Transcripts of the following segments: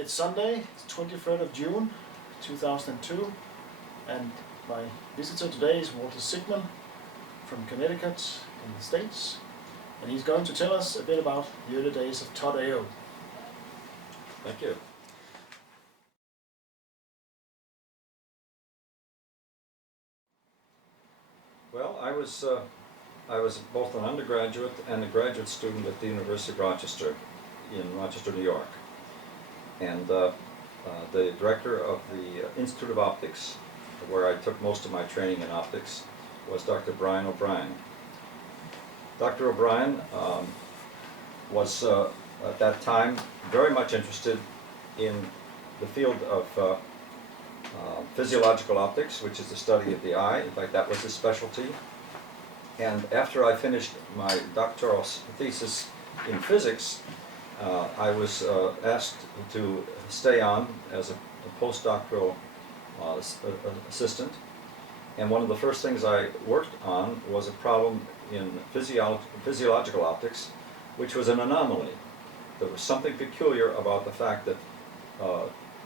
It's Sunday, it's 23rd of June 2002, and my visitor today is Walter Siegmund from Connecticut in the States, and he's going to tell us a bit about the early days of Todd-AO. Thank you. Well, I was both an undergraduate and a graduate student at the University of Rochester in Rochester, New York. And the director of the Institute of Optics, where I took most of my training in optics, was Dr. Brien O'Brien. Dr. O'Brien was at that time very much interested in the field of physiological optics, which is the study of the eye. In fact, that was his specialty. And after I finished my doctoral thesis in physics, I was asked to stay on as a postdoctoral assistant. And one of the first things I worked on was a problem in physiological optics, which was an anomaly. There was something peculiar about the fact that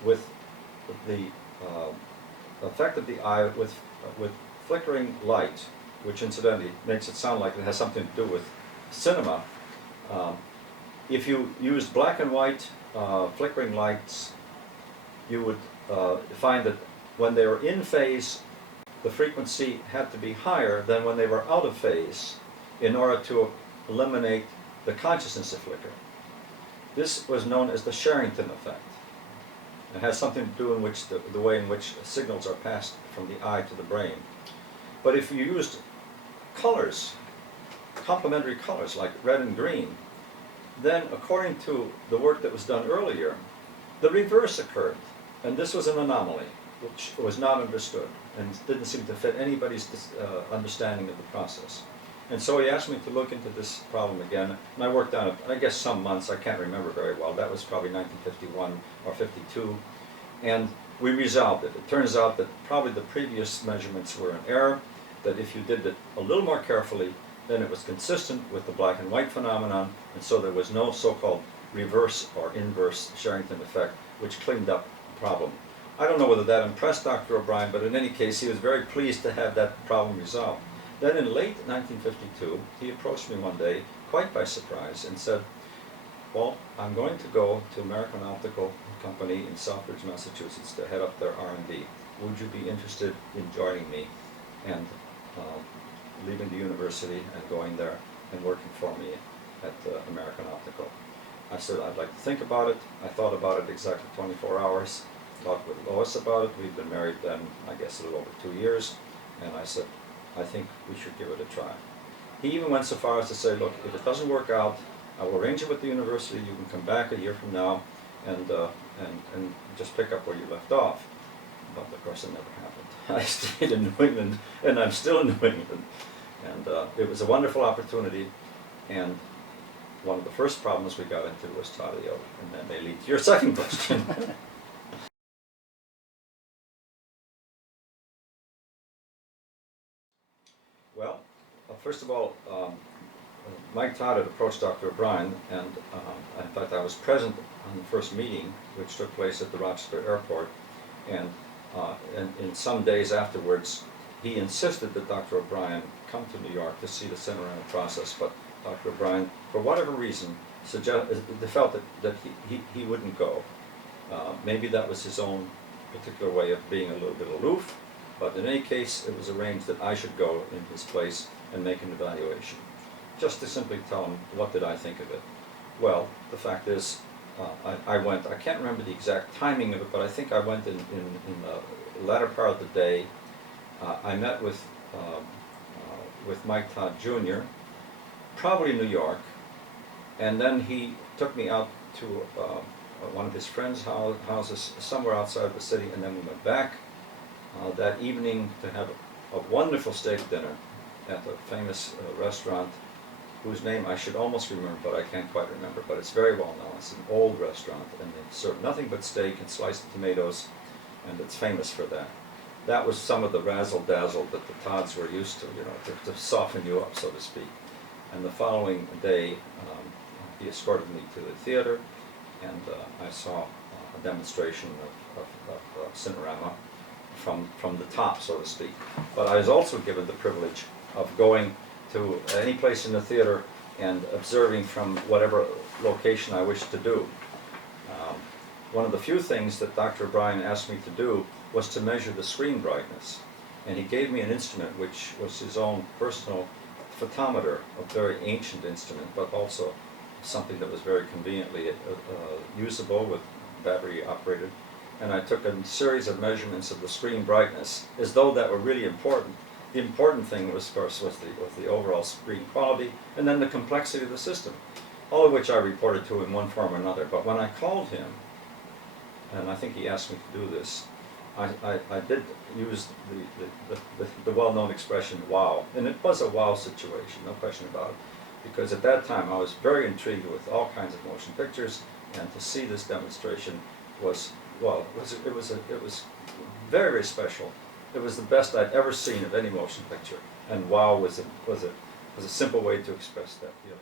with the effect of the eye with flickering light, which incidentally makes it sound like it has something to do with cinema, if you used black and white flickering lights, you would find that when they were in phase, the frequency had to be higher than when they were out of phase in order to eliminate the consciousness of flicker. This was known as the Sherrington effect. It has something to do in which the way in which signals are passed from the eye to the brain. But if you used colors, complementary colors like red and green, then according to the work that was done earlier, the reverse occurred. And this was an anomaly which was not understood and didn't seem to fit anybody's understanding of the process. And so he asked me to look into this problem again, and I worked on it, I guess, some months. I can't remember very well. That was probably 1951 or 52, and we resolved it. It turns out that probably the previous measurements were in error, that if you did it a little more carefully, then it was consistent with the black and white phenomenon, and so there was no so-called reverse or inverse Sherrington effect, which cleaned up the problem. I don't know whether that impressed Dr. O'Brien, but in any case, he was very pleased to have that problem resolved. Then in late 1952, he approached me one day, quite by surprise, and said, well, I'm going to go to American Optical Company in Southbridge, Massachusetts to head up their R&D. Would you be interested in joining me and leaving the university and going there and working for me at American Optical? I said, I'd like to think about it. I thought about it exactly 24 hours, talked with Lois about it. We'd been married then, I guess, a little over 2 years, and I said, I think we should give it a try. He even went so far as to say, look, if it doesn't work out, I will arrange it with the university. You can come back a year from now and just pick up where you left off. But of course it never happened. I stayed in New England, and I'm still in New England. And it was a wonderful opportunity, and one of the first problems we got into was Todd-AO, and then they lead to your second question. Well, first of all, Mike Todd had approached Dr. O'Brien, and in fact I was present on the first meeting, which took place at the Rochester airport, and in some days afterwards, he insisted that Dr. O'Brien come to New York to see the Cinerama process, but Dr. O'Brien, for whatever reason, felt that he wouldn't go. Maybe that was his own particular way of being a little bit aloof, but in any case, it was arranged that I should go in his place and make an evaluation, just to simply tell him what did I think of it. Well, the fact is, I went. I can't remember the exact timing of it, but I think I went in the latter part of the day. I met with Mike Todd Jr., probably in New York, and then he took me out to one of his friends' houses somewhere outside the city, and then we went back that evening to have a wonderful steak dinner at a famous restaurant whose name I should almost remember, but I can't quite remember, but it's very well known. It's an old restaurant, and they serve nothing but steak and sliced tomatoes, and it's famous for that. That was some of the razzle-dazzle that the Todds were used to, you know, to soften you up, so to speak. And the following day, he escorted me to the theater, and I saw a demonstration of Cinerama from the top, so to speak. But I was also given the privilege of going to any place in the theater and observing from whatever location I wished to do. One of the few things that Dr. Brien asked me to do was to measure the screen brightness. And he gave me an instrument which was his own personal photometer, a very ancient instrument, but also something that was very conveniently usable with battery operated. And I took a series of measurements of the screen brightness as though that were really important. The important thing was, of course, was the overall screen quality and then the complexity of the system, all of which I reported to in one form or another. But when I called him, and I think he asked me to do this, I did use the well-known expression, wow. And it was a wow situation, no question about it. Because at that time I was very intrigued with all kinds of motion pictures, and to see this demonstration was, well, it was very, very special. It was the best I'd ever seen of any motion picture. And wow was a simple way to express that feeling.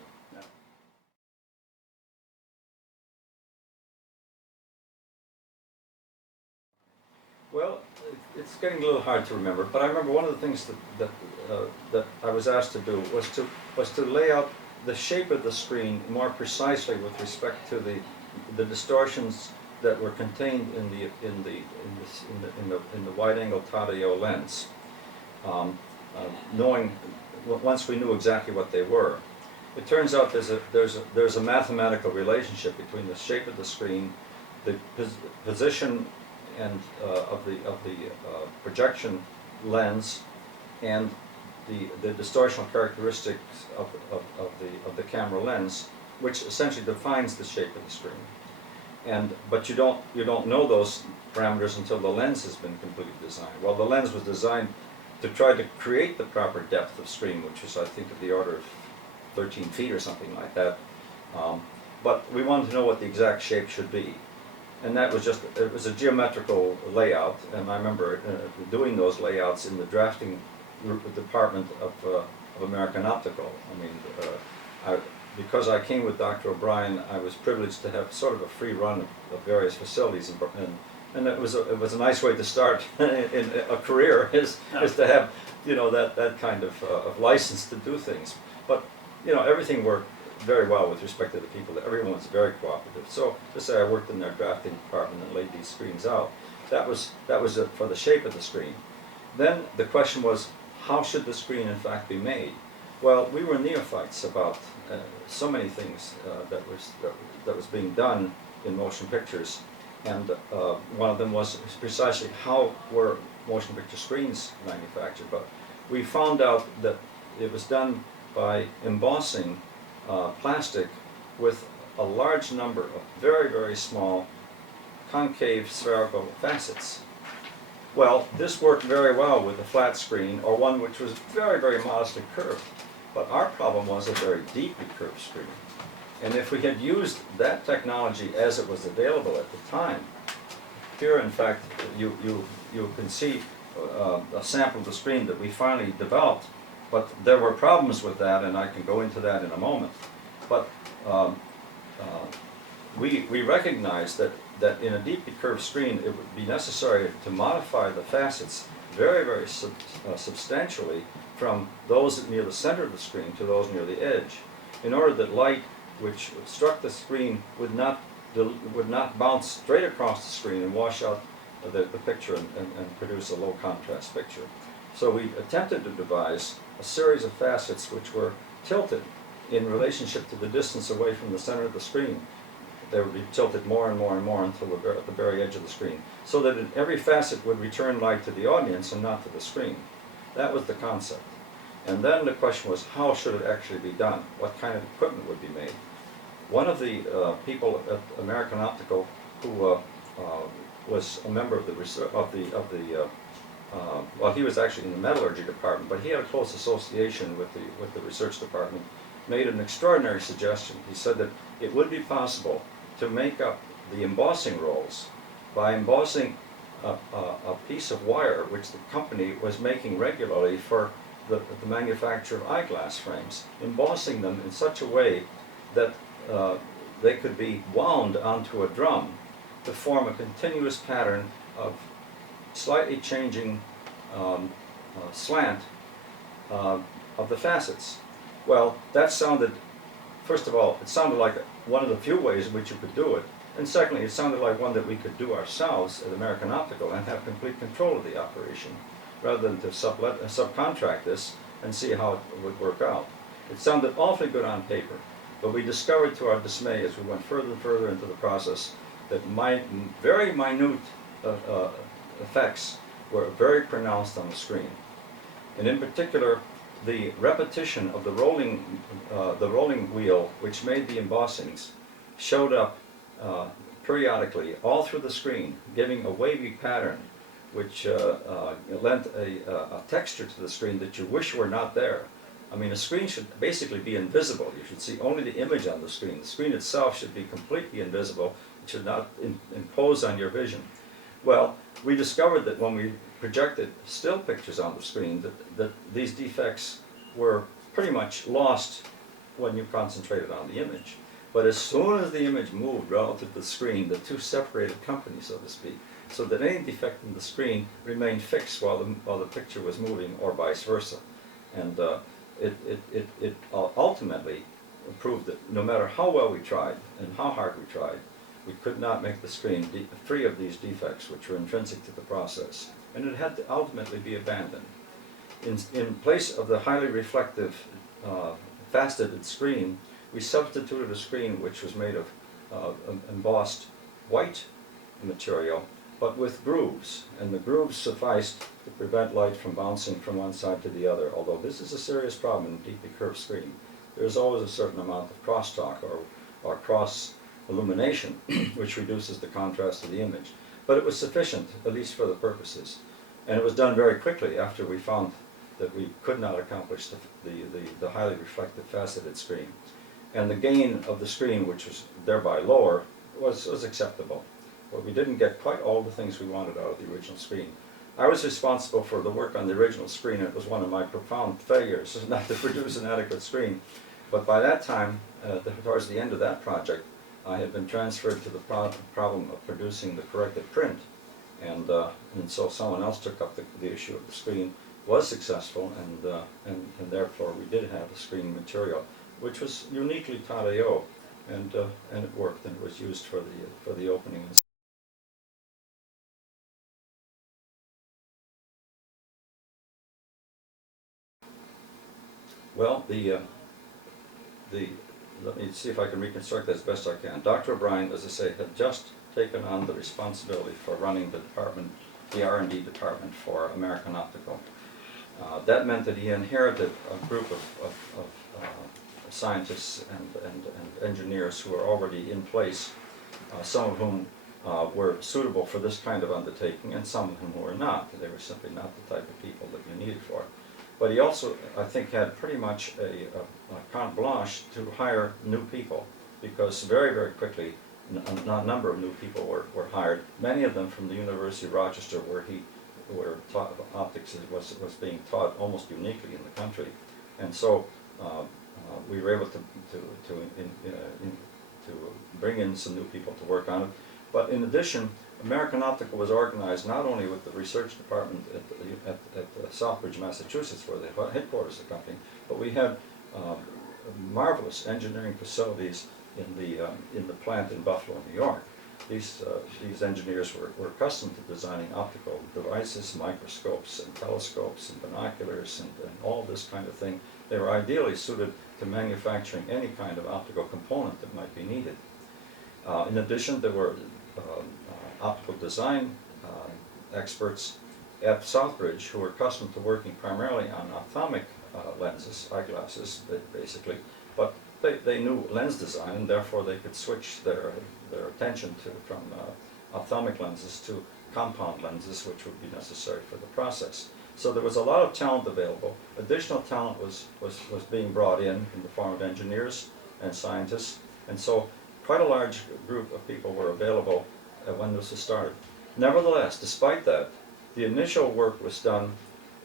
Well, it's getting a little hard to remember, but I remember one of the things that I was asked to do was to lay out the shape of the screen more precisely with respect to the distortions that were contained in the wide-angle Todd-AO lens. Once we knew exactly what they were, it turns out there's a mathematical relationship between the shape of the screen, the position and of the projection lens, and the distortional characteristics of the camera lens, which essentially defines the shape of the screen. But you don't know those parameters until the lens has been completely designed. Well, the lens was designed to try to create the proper depth of screen, which is, I think, of the order of 13 feet or something like that. But we wanted to know what the exact shape should be. And that was it was a geometrical layout, and I remember doing those layouts in the drafting department of American Optical. I mean, because I came with Dr. O'Brien, I was privileged to have sort of a free run of various facilities, and it was a nice way to start in a career is to have, you know, that kind of license to do things. But you know, everything worked very well with respect to the people. Everyone was very cooperative. So to say I worked in their drafting department and laid these screens out. That was it for the shape of the screen. Then the question was, how should the screen in fact be made? Well, we were neophytes about so many things that was being done in motion pictures, and one of them was precisely how were motion picture screens manufactured. But we found out that it was done by embossing plastic with a large number of very, very small concave spherical facets. Well, this worked very well with a flat screen or one which was very, very modestly curved. But our problem was a very deeply curved screen. And if we had used that technology as it was available at the time, here in fact you can see a sample of the screen that we finally developed. But there were problems with that, and I can go into that in a moment. But we recognized that in a deeply curved screen, it would be necessary to modify the facets very, very substantially from those near the center of the screen to those near the edge, in order that light which struck the screen would not bounce straight across the screen and wash out the picture and produce a low contrast picture. So we attempted to devise a series of facets which were tilted in relationship to the distance away from the center of the screen. They would be tilted more and more and more until at the very edge of the screen, so that every facet would return light to the audience and not to the screen. That was the concept. And then the question was, how should it actually be done? What kind of equipment would be made? One of the people at American Optical, who was a member of well, he was actually in the metallurgy department, but he had a close association with the research department, made an extraordinary suggestion. He said that it would be possible to make up the embossing rolls by embossing a piece of wire which the company was making regularly for the manufacture of eyeglass frames, embossing them in such a way that they could be wound onto a drum to form a continuous pattern of slightly changing slant of the facets. Well, that sounded, first of all, it sounded like one of the few ways in which you could do it. And secondly, it sounded like one that we could do ourselves at American Optical and have complete control of the operation, rather than to subcontract this and see how it would work out. It sounded awfully good on paper, but we discovered to our dismay as we went further and further into the process that very minute effects were very pronounced on the screen. And in particular, the repetition of the rolling wheel, which made the embossings, showed up periodically all through the screen, giving a wavy pattern, which lent a texture to the screen that you wish were not there. I mean, a screen should basically be invisible. You should see only the image on the screen. The screen itself should be completely invisible. It should not impose on your vision. Well, we discovered that when we projected still pictures on the screen, that these defects were pretty much lost when you concentrated on the image. But as soon as the image moved relative to the screen, the two separated companies, so to speak, so that any defect in the screen remained fixed while the picture was moving, or vice versa. And it ultimately proved that no matter how well we tried and how hard we tried, we could not make the screen free of these defects, which were intrinsic to the process. And it had to ultimately be abandoned. In place of the highly reflective, faceted screen, we substituted a screen which was made of embossed white material, but with grooves. And the grooves sufficed to prevent light from bouncing from one side to the other, although this is a serious problem in a deeply curved screen. There's always a certain amount of crosstalk or cross illumination, which reduces the contrast of the image. But it was sufficient, at least for the purposes. And it was done very quickly after we found that we could not accomplish the highly reflective faceted screen. And the gain of the screen, which was thereby lower, was acceptable. But we didn't get quite all the things we wanted out of the original screen. I was responsible for the work on the original screen, and it was one of my profound failures not to produce an adequate screen. But by that time, towards the end of that project, I had been transferred to the problem of producing the corrected print. And so someone else took up the issue of the screen, was successful, and therefore we did have a screen material, which was uniquely Todd-AO, and it worked, and it was used for the opening. Well, let me see if I can reconstruct that as best I can. Dr. Brien, as I say, had just taken on the responsibility for running the department, the R&D department for American Optical. That meant that he inherited a group of scientists and engineers who were already in place, some of whom were suitable for this kind of undertaking, and some of whom were not. They were simply not the type of people that you needed for it. But he also, I think, had pretty much a carte blanche to hire new people, because very, very quickly a number of new people were hired, many of them from the University of Rochester, where optics was being taught almost uniquely in the country. And so we were able to bring in some new people to work on it. But in addition, American Optical was organized not only with the research department at Southbridge, Massachusetts, where the headquarters of the company, but we had marvelous engineering facilities in the plant in Buffalo, New York. These engineers were accustomed to designing optical devices, microscopes and telescopes and binoculars and all this kind of thing. They were ideally suited to manufacturing any kind of optical component that might be needed. In addition, there were optical design experts at Southbridge who were accustomed to working primarily on ophthalmic lenses, eyeglasses basically, but they knew lens design, and therefore they could switch their attention from ophthalmic lenses to compound lenses, which would be necessary for the process. So there was a lot of talent available. Additional talent was being brought in the form of engineers and scientists, and so quite a large group of people were available when this was started. Nevertheless, despite that, the initial work was done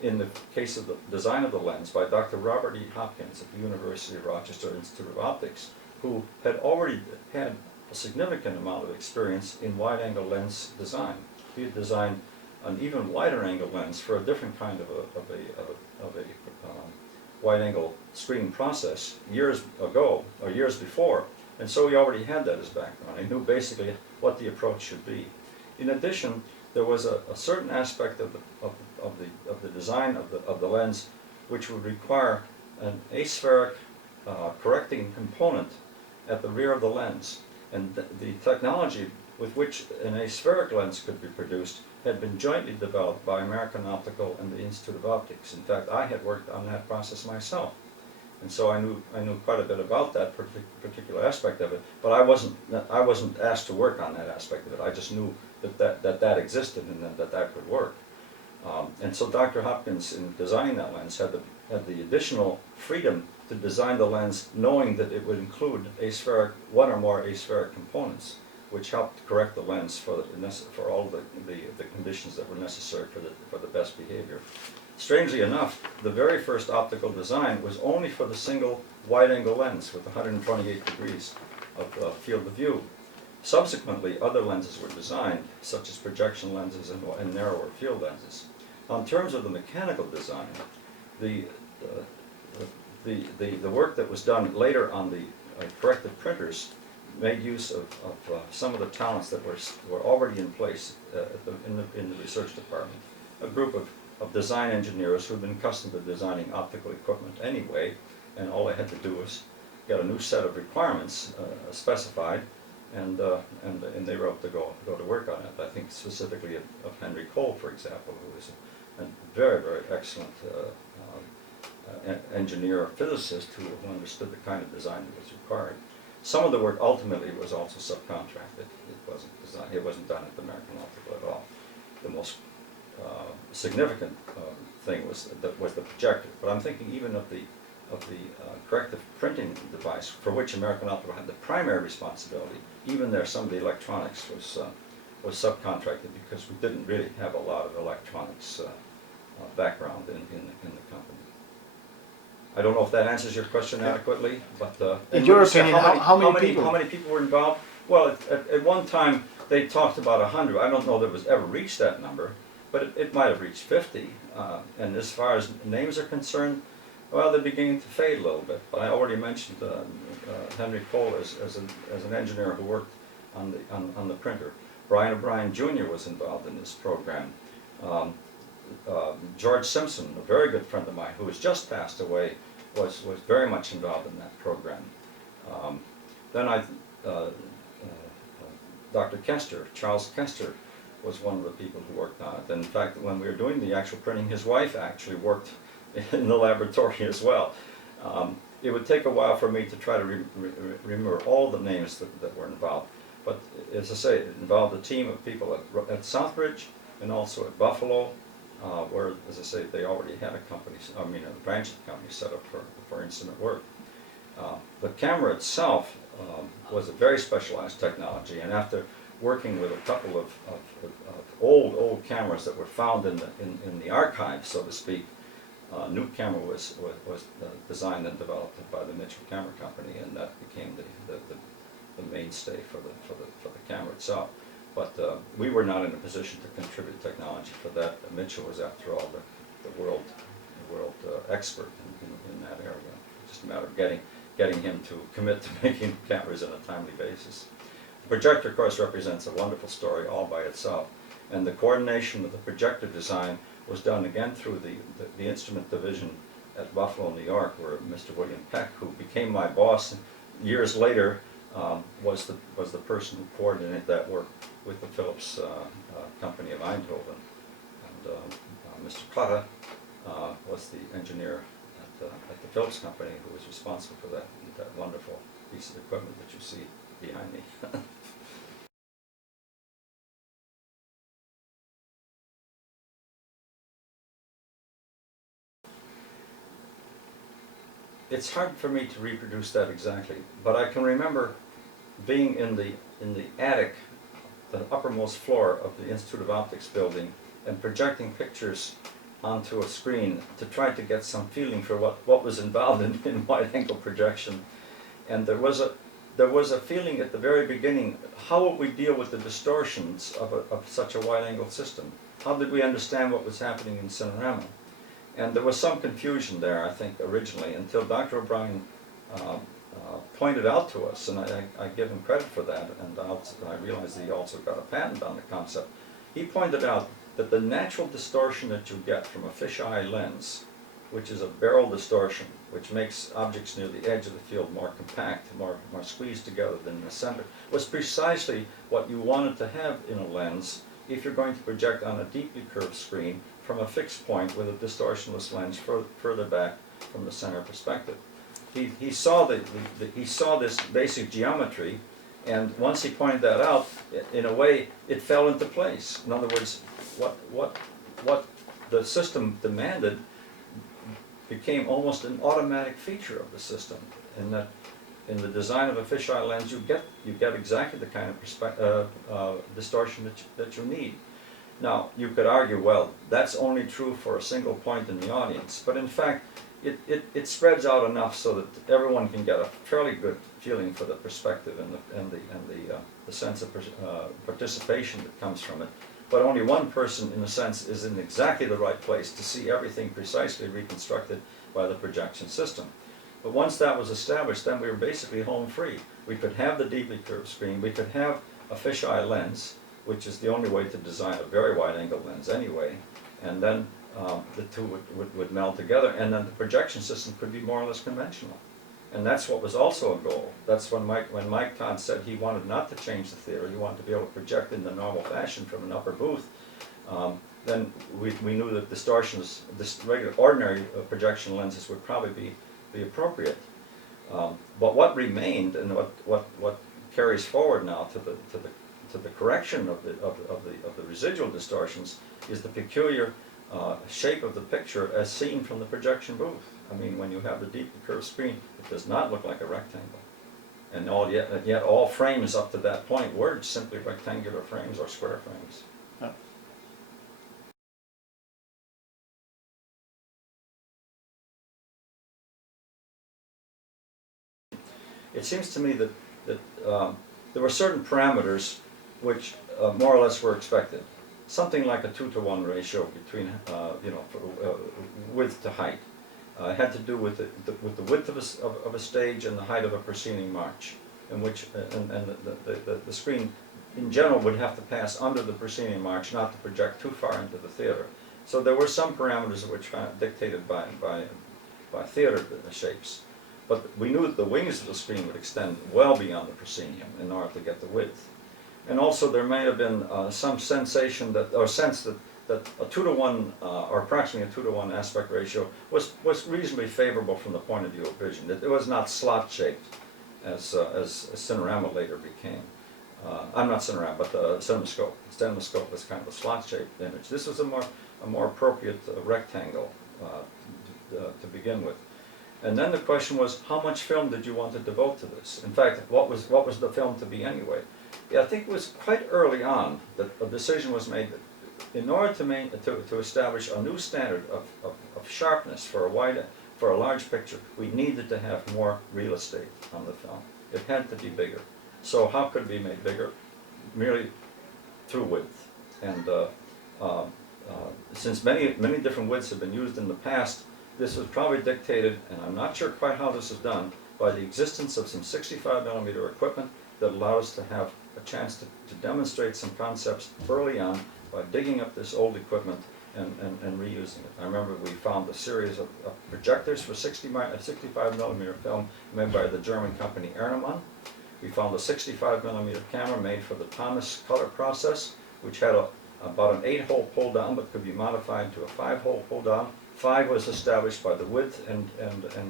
in the case of the design of the lens by Dr. Robert E. Hopkins at the University of Rochester Institute of Optics, who had already had a significant amount of experience in wide-angle lens design. He had designed an even wider angle lens for a different kind of a wide-angle screening process years ago, or years before, and so he already had that as background. He knew basically what the approach should be. In addition, there was a certain aspect of the design of the lens which would require an aspheric correcting component at the rear of the lens. And the technology with which an aspheric lens could be produced had been jointly developed by American Optical and the Institute of Optics. In fact, I had worked on that process myself. And so I knew quite a bit about that particular aspect of it, but I wasn't asked to work on that aspect of it. I just knew that existed and that could work. And so Dr. Hopkins, in designing that lens, had the additional freedom to design the lens knowing that it would include one or more aspheric components, which helped correct the lens for all the conditions that were necessary for the best behavior. Strangely enough, the very first optical design was only for the single wide-angle lens with 128 degrees of field of view. Subsequently, other lenses were designed, such as projection lenses and narrower field lenses. Now, in terms of the mechanical design, the work that was done later on the corrective printers made use of some of the talents that were already in place in the research department. A group of design engineers who had been accustomed to designing optical equipment anyway, and all they had to do was get a new set of requirements specified, and they were able to go to work on it. I think specifically of Henry Cole, for example, who was a very, very excellent engineer, physicist who understood the kind of design that was required. Some of the work ultimately was also subcontracted. It wasn't done at the American Optical at all. The most significant thing was the projector. But I'm thinking even of the corrective printing device for which American Optical had the primary responsibility. Even there, some of the electronics was subcontracted because we didn't really have a lot of electronics background in the company. I don't know if that answers your question adequately, but in your opinion, how many people were involved? Well, at one time they talked about 100. I don't know that it was ever reached that number, but it might have reached 50. And as far as names are concerned, well, they're beginning to fade a little bit. But I already mentioned Henry Cole as an engineer who worked on the printer. Brien Jr. was involved in this program. George Simpson, a very good friend of mine who has just passed away, was very much involved in that program. Then Dr. Kester, Charles Kester, was one of the people who worked on it. And in fact, when we were doing the actual printing, his wife actually worked in the laboratory as well. It would take a while for me to try to remember all the names that were involved. But as I say, it involved a team of people at Southbridge and also at Buffalo, where, as I say, they already had a branch of the company set up for instrument work. The camera itself was a very specialized technology, and after working with a couple of old cameras that were found in the archive, so to speak, a new camera was designed and developed by the Mitchell Camera Company, and that became the mainstay for the camera itself. But we were not in a position to contribute technology for that. Mitchell was, after all, the world expert in that area. Just a matter of getting him to commit to making cameras on a timely basis. The projector, of course, represents a wonderful story all by itself, and the coordination of the projector design was done again through the instrument division at Buffalo, New York, where Mr. William Peck, who became my boss years later, was the person who coordinated that work with the Philips company of Eindhoven. And Mr. Plata was the engineer at the Philips company who was responsible for that wonderful piece of equipment that you see behind me. It's hard for me to reproduce that exactly, but I can remember being in the attic, the uppermost floor of the Institute of Optics building, and projecting pictures onto a screen to try to get some feeling for what was involved in wide-angle projection. And there was there was a feeling at the very beginning, how would we deal with the distortions of such a wide-angle system? How did we understand what was happening in Cinerama? And there was some confusion there, I think, originally, until Dr. O'Brien pointed out to us, and I give him credit for that, and I realize that he also got a patent on the concept. He pointed out that the natural distortion that you get from a fisheye lens, which is a barrel distortion, which makes objects near the edge of the field more compact, more squeezed together than in the center, was precisely what you wanted to have in a lens if you're going to project on a deeply curved screen from a fixed point with a distortionless lens further back from the center perspective. He saw this basic geometry, and once he pointed that out, in a way, it fell into place. In other words, what the system demanded became almost an automatic feature of the system, in that in the design of a fisheye lens you get exactly the kind of distortion that you need. Now you could argue, well, that's only true for a single point in the audience, but in fact it spreads out enough so that everyone can get a fairly good feeling for the perspective and the sense of participation that comes from it. But only one person, in a sense, is in exactly the right place to see everything precisely reconstructed by the projection system. But once that was established, then we were basically home free. We could have the deeply curved screen, we could have a fisheye lens, which is the only way to design a very wide angle lens anyway, and then the two would meld together, and then the projection system could be more or less conventional. And that's what was also a goal. That's when Mike Todd said he wanted not to change the theater, he wanted to be able to project in the normal fashion from an upper booth. Then we knew that distortions, regular ordinary projection lenses would probably be appropriate. But what remained, and what carries forward now to the correction of the residual distortions, is the peculiar shape of the picture as seen from the projection booth. I mean, when you have the deeply curved screen, it does not look like a rectangle. And yet all frames up to that point were simply rectangular frames or square frames. Yeah. It seems to me that there were certain parameters which more or less were expected. Something like a 2-to-1 ratio between width to height. It had to do with the width of a stage and the height of a proceeding march, in which the screen in general would have to pass under the proceeding march, not to project too far into the theater. So there were some parameters that were dictated by theater shapes, but we knew that the wings of the screen would extend well beyond the proscenium in order to get the width. And also there may have been some sensation that, or sense that a 2-to-1 or approximately a 2-to-1 aspect ratio was reasonably favorable from the point of view of vision. It was not slot-shaped as Cinerama later became. I'm not Cinerama, but the CinemaScope. The CinemaScope was kind of a slot-shaped image. This was a more appropriate rectangle to begin with. And then the question was, how much film did you want to devote to this? In fact, what was the film to be anyway? Yeah, I think it was quite early on that a decision was made that in order to establish a new standard of sharpness for a large picture, we needed to have more real estate on the film. It had to be bigger. So how could it be made bigger? Merely through width. And since many different widths have been used in the past, this was probably dictated, and I'm not sure quite how this is done, by the existence of some 65mm equipment that allowed us to have a chance to demonstrate some concepts early on by digging up this old equipment and reusing it. I remember we found a series of projectors for 65mm film made by the German company Zinnemann. We found a 65mm camera made for the Thomas color process, which had about an 8-hole pull down but could be modified to a 5-hole pull down. 5 was established by the width and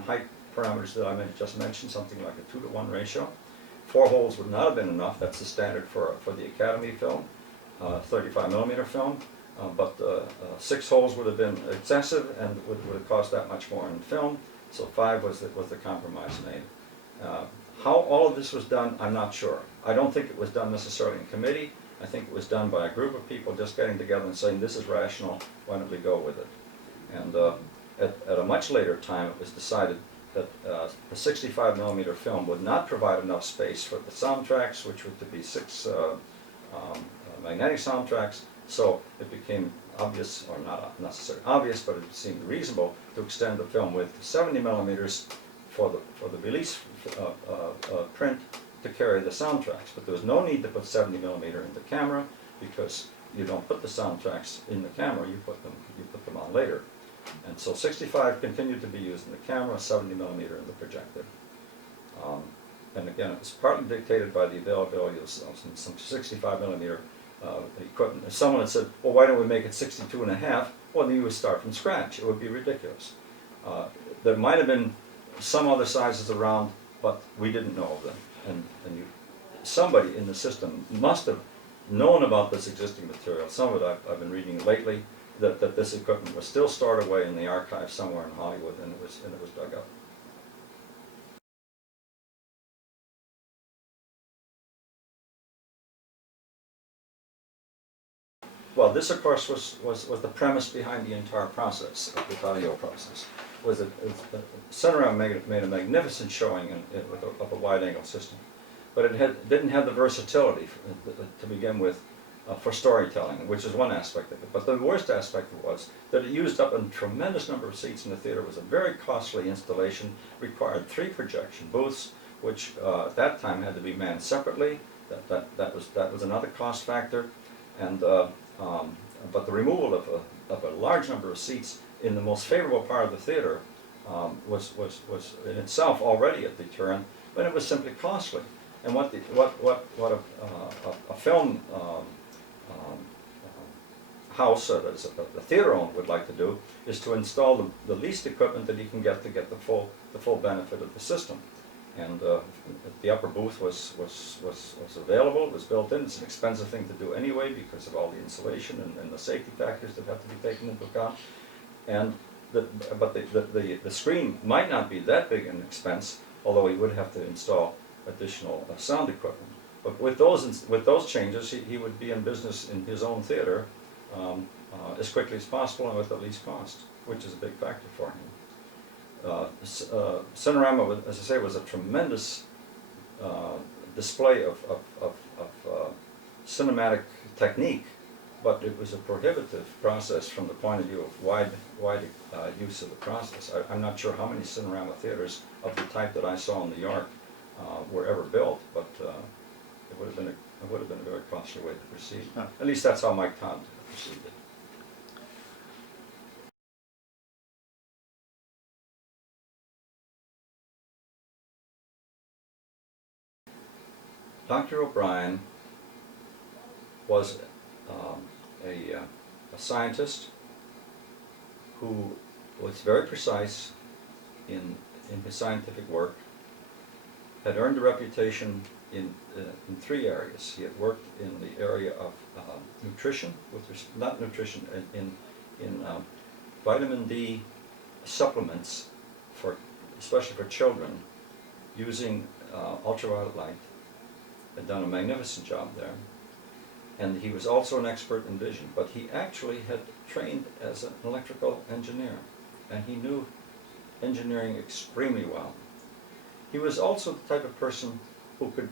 height parameters that I just mentioned, something like a 2-to-1 ratio. 4 holes would not have been enough. That's the standard for the Academy film, 35mm film. But 6 holes would have been excessive and would have cost that much more in film. So 5 was the compromise made. How all of this was done, I'm not sure. I don't think it was done necessarily in committee. I think it was done by a group of people just getting together and saying, this is rational, why don't we go with it? And at a much later time, it was decided the 65 millimeter film would not provide enough space for the soundtracks, which were to be 6 magnetic soundtracks. So it became obvious, or not necessarily obvious, but it seemed reasonable to extend the film width to 70 millimeters for the release print to carry the soundtracks. But there was no need to put 70 millimeter in the camera, because you don't put the soundtracks in the camera, you put them on later. And so 65 continued to be used in the camera, 70 millimeter in the projector. And again, it's partly dictated by the availability of some 65 millimeter equipment. If someone had said, well, why don't we make it 62 and a half? Well, then you would start from scratch. It would be ridiculous. There might have been some other sizes around, but we didn't know of them. And somebody in the system must have known about this existing material. Some of it I've been reading lately, that this equipment was still stored away in the archive somewhere in Hollywood, and it was dug up. Well, this of course was the premise behind the entire process, of the Todd-AO process. Was that Cinerama made a magnificent showing of a wide-angle system, but it didn't have the versatility to begin with for storytelling, which is one aspect of it. But the worst aspect of it was that it used up a tremendous number of seats in the theater. It was a very costly installation, required 3 projection booths, which at that time had to be manned separately. That was another cost factor, and but the removal of a large number of seats in the most favorable part of the theater was in itself already a deterrent, but it was simply costly. And what a film house, or the theater owner, would like to do is to install the least equipment that he can get to get the full benefit of the system. And the upper booth was available. It was built in. It's an expensive thing to do anyway because of all the insulation and the safety factors that have to be taken into account. And but the screen might not be that big an expense, although he would have to install additional sound equipment. But with those changes, he would be in business in his own theater as quickly as possible and with the least cost, which is a big factor for him. Cinerama, as I say, was a tremendous display of cinematic technique, but it was a prohibitive process from the point of view of wide use of the process. I'm not sure how many Cinerama theaters of the type that I saw in New York were ever built, but it would have been a very costly way to proceed. Huh. At least that's how Mike Todd proceeded. Dr. O'Brien was a scientist who was very precise in his scientific work, had earned a reputation in 3 areas. He had worked in the area of nutrition, in vitamin D supplements, especially for children, using ultraviolet light. Had done a magnificent job there. And he was also an expert in vision, but he actually had trained as an electrical engineer, and he knew engineering extremely well. He was also the type of person who could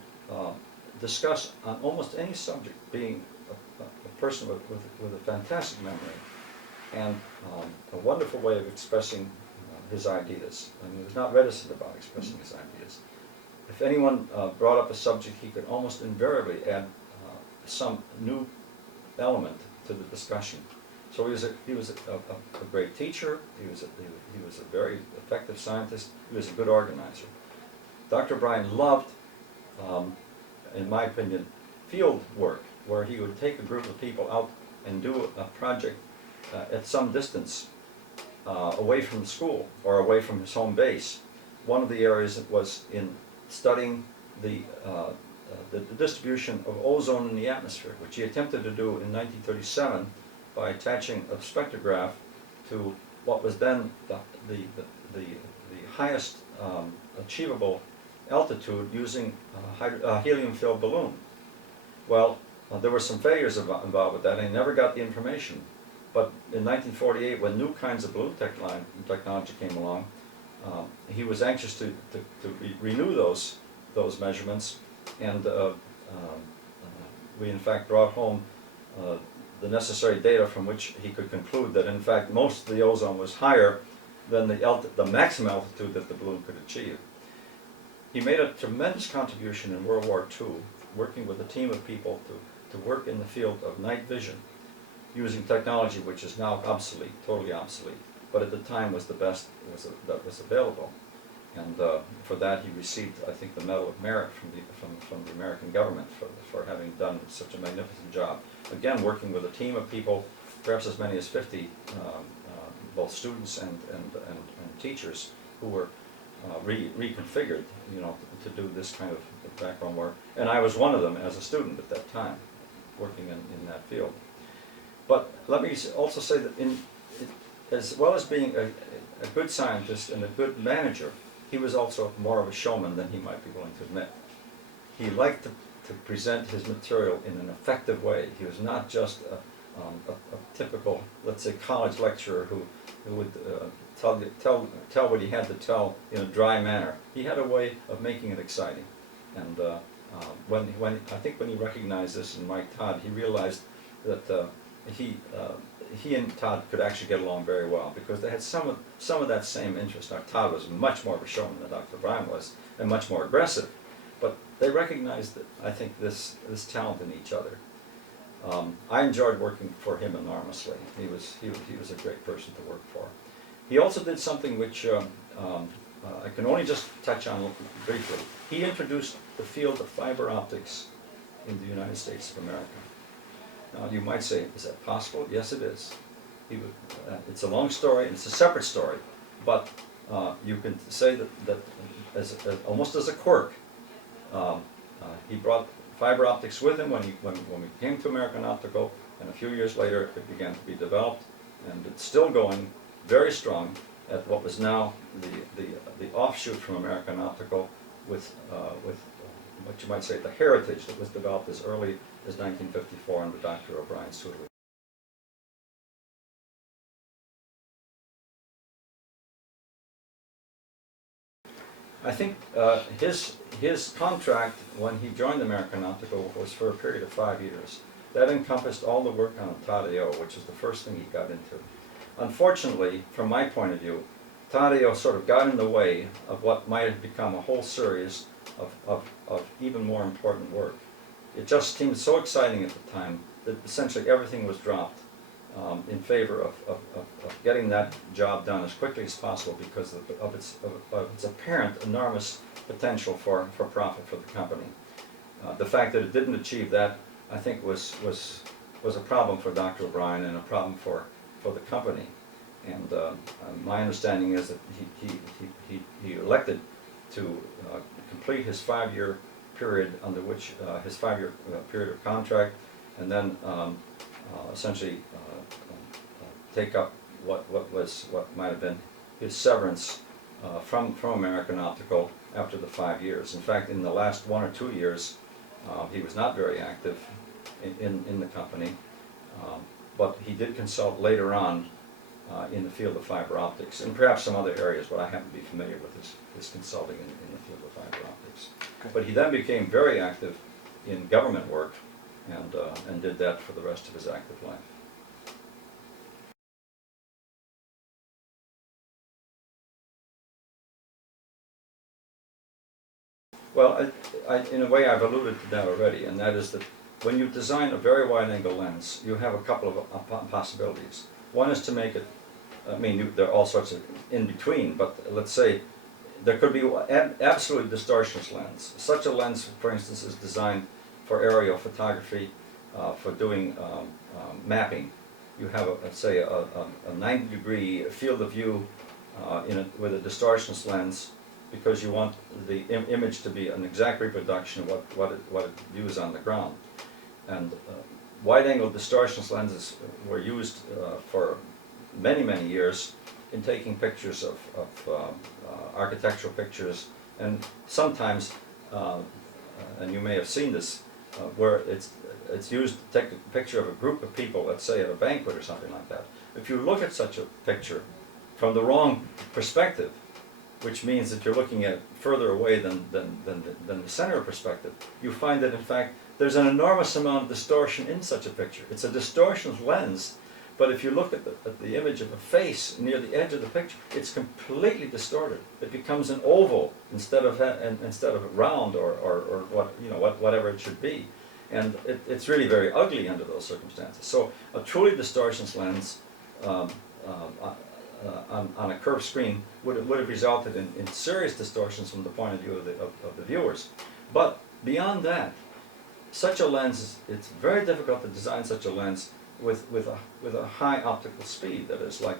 discuss on almost any subject, being a person with a fantastic memory and a wonderful way of expressing his ideas. I mean, he was not reticent about expressing his ideas. If anyone brought up a subject, he could almost invariably add some new element to the discussion. So he was a great teacher. He was a very effective scientist. He was a good organizer. Dr. Brien loved, in my opinion, field work, where he would take a group of people out and do a project at some distance away from the school or away from his home base. One of the areas was in studying the distribution of ozone in the atmosphere, which he attempted to do in 1937 by attaching a spectrograph to what was then the highest achievable altitude using a helium-filled balloon. Well, there were some failures involved with that, and he never got the information. But in 1948, when new kinds of balloon technology came along, he was anxious to renew those measurements, and we in fact brought home the necessary data from which he could conclude that in fact most of the ozone was higher than the maximum altitude that the balloon could achieve. He made a tremendous contribution in World War II, working with a team of people to work in the field of night vision, using technology which is now obsolete, totally obsolete, but at the time was the best that was available. And for that he received, I think, the Medal of Merit from the American government for having done such a magnificent job. Again, working with a team of people, perhaps as many as 50, both students and teachers, who were reconfigured, you know, to do this kind of background work. And I was one of them as a student at that time, working in that field. But let me also say that as well as being a good scientist and a good manager, he was also more of a showman than he might be willing to admit. He liked to present his material in an effective way. He was not just a typical, let's say, college lecturer who would tell what he had to tell in a dry manner. He had a way of making it exciting. And when I think when he recognized this in Mike Todd, he realized that he and Todd could actually get along very well, because they had some of that same interest. Now, Todd was much more of a showman than Dr. Brien was, and much more aggressive, but they recognized that, I think, this talent in each other. I enjoyed working for him enormously. He was a great person to work for. He also did something which I can only just touch on briefly. He introduced the field of fiber optics in the United States of America. Now, you might say, is that possible? Yes, it is. It's a long story, and it's a separate story, but you can say that almost as a quirk, he brought fiber optics with him when we came to American Optical, and a few years later it began to be developed, and it's still going very strong at what was now the offshoot from American Optical, with what you might say the heritage that was developed as early as 1954 under Dr. O'Brien's tutelage. I think his contract when he joined American Optical was for a period of 5 years. That encompassed all the work on Todd-AO, which is the first thing he got into. Unfortunately, from my point of view, Todd-AO sort of got in the way of what might have become a whole series of even more important work. It just seemed so exciting at the time that essentially everything was dropped in favor of getting that job done as quickly as possible, because of its apparent enormous potential for profit for the company. The fact that it didn't achieve that, I think, was a problem for Dr. O'Brien and a problem for the company. And my understanding is that he elected to complete his 5-year period under which his 5-year period of contract, and then essentially take up what might have been his severance from American Optical after the 5 years. In fact, in the last 1 or 2 years, he was not very active in the company, but he did consult later on in the field of fiber optics, and perhaps some other areas, but I happen to be familiar with his consulting in the field of fiber optics. Okay. But he then became very active in government work, and did that for the rest of his active life. Well, in a way I've alluded to that already, and that is that when you design a very wide-angle lens, you have a couple of possibilities. One is to make it, I mean, there are all sorts of in between, but let's say there could be absolutely distortionless lens. Such a lens, for instance, is designed for aerial photography, for doing mapping. You have, let's say, a 90-degree field of view with a distortionless lens, because you want the image to be an exact reproduction of what it views on the ground. And wide-angle distortionless lenses were used for many, many years in taking pictures of architectural pictures, and sometimes, and you may have seen this, where it's used to take a picture of a group of people, let's say at a banquet or something like that. If you look at such a picture from the wrong perspective, which means that you're looking at further away than the center perspective, you find that in fact there's an enormous amount of distortion in such a picture. It's a distortion lens, but if you look at the image of a face near the edge of the picture, it's completely distorted. It becomes an oval instead of a round or whatever it should be, and it's really very ugly under those circumstances. So a truly distortions lens on a curved screen would have resulted in serious distortions from the point of view of the viewers. But beyond that, such a lens, it's very difficult to design such a lens with a high optical speed that is like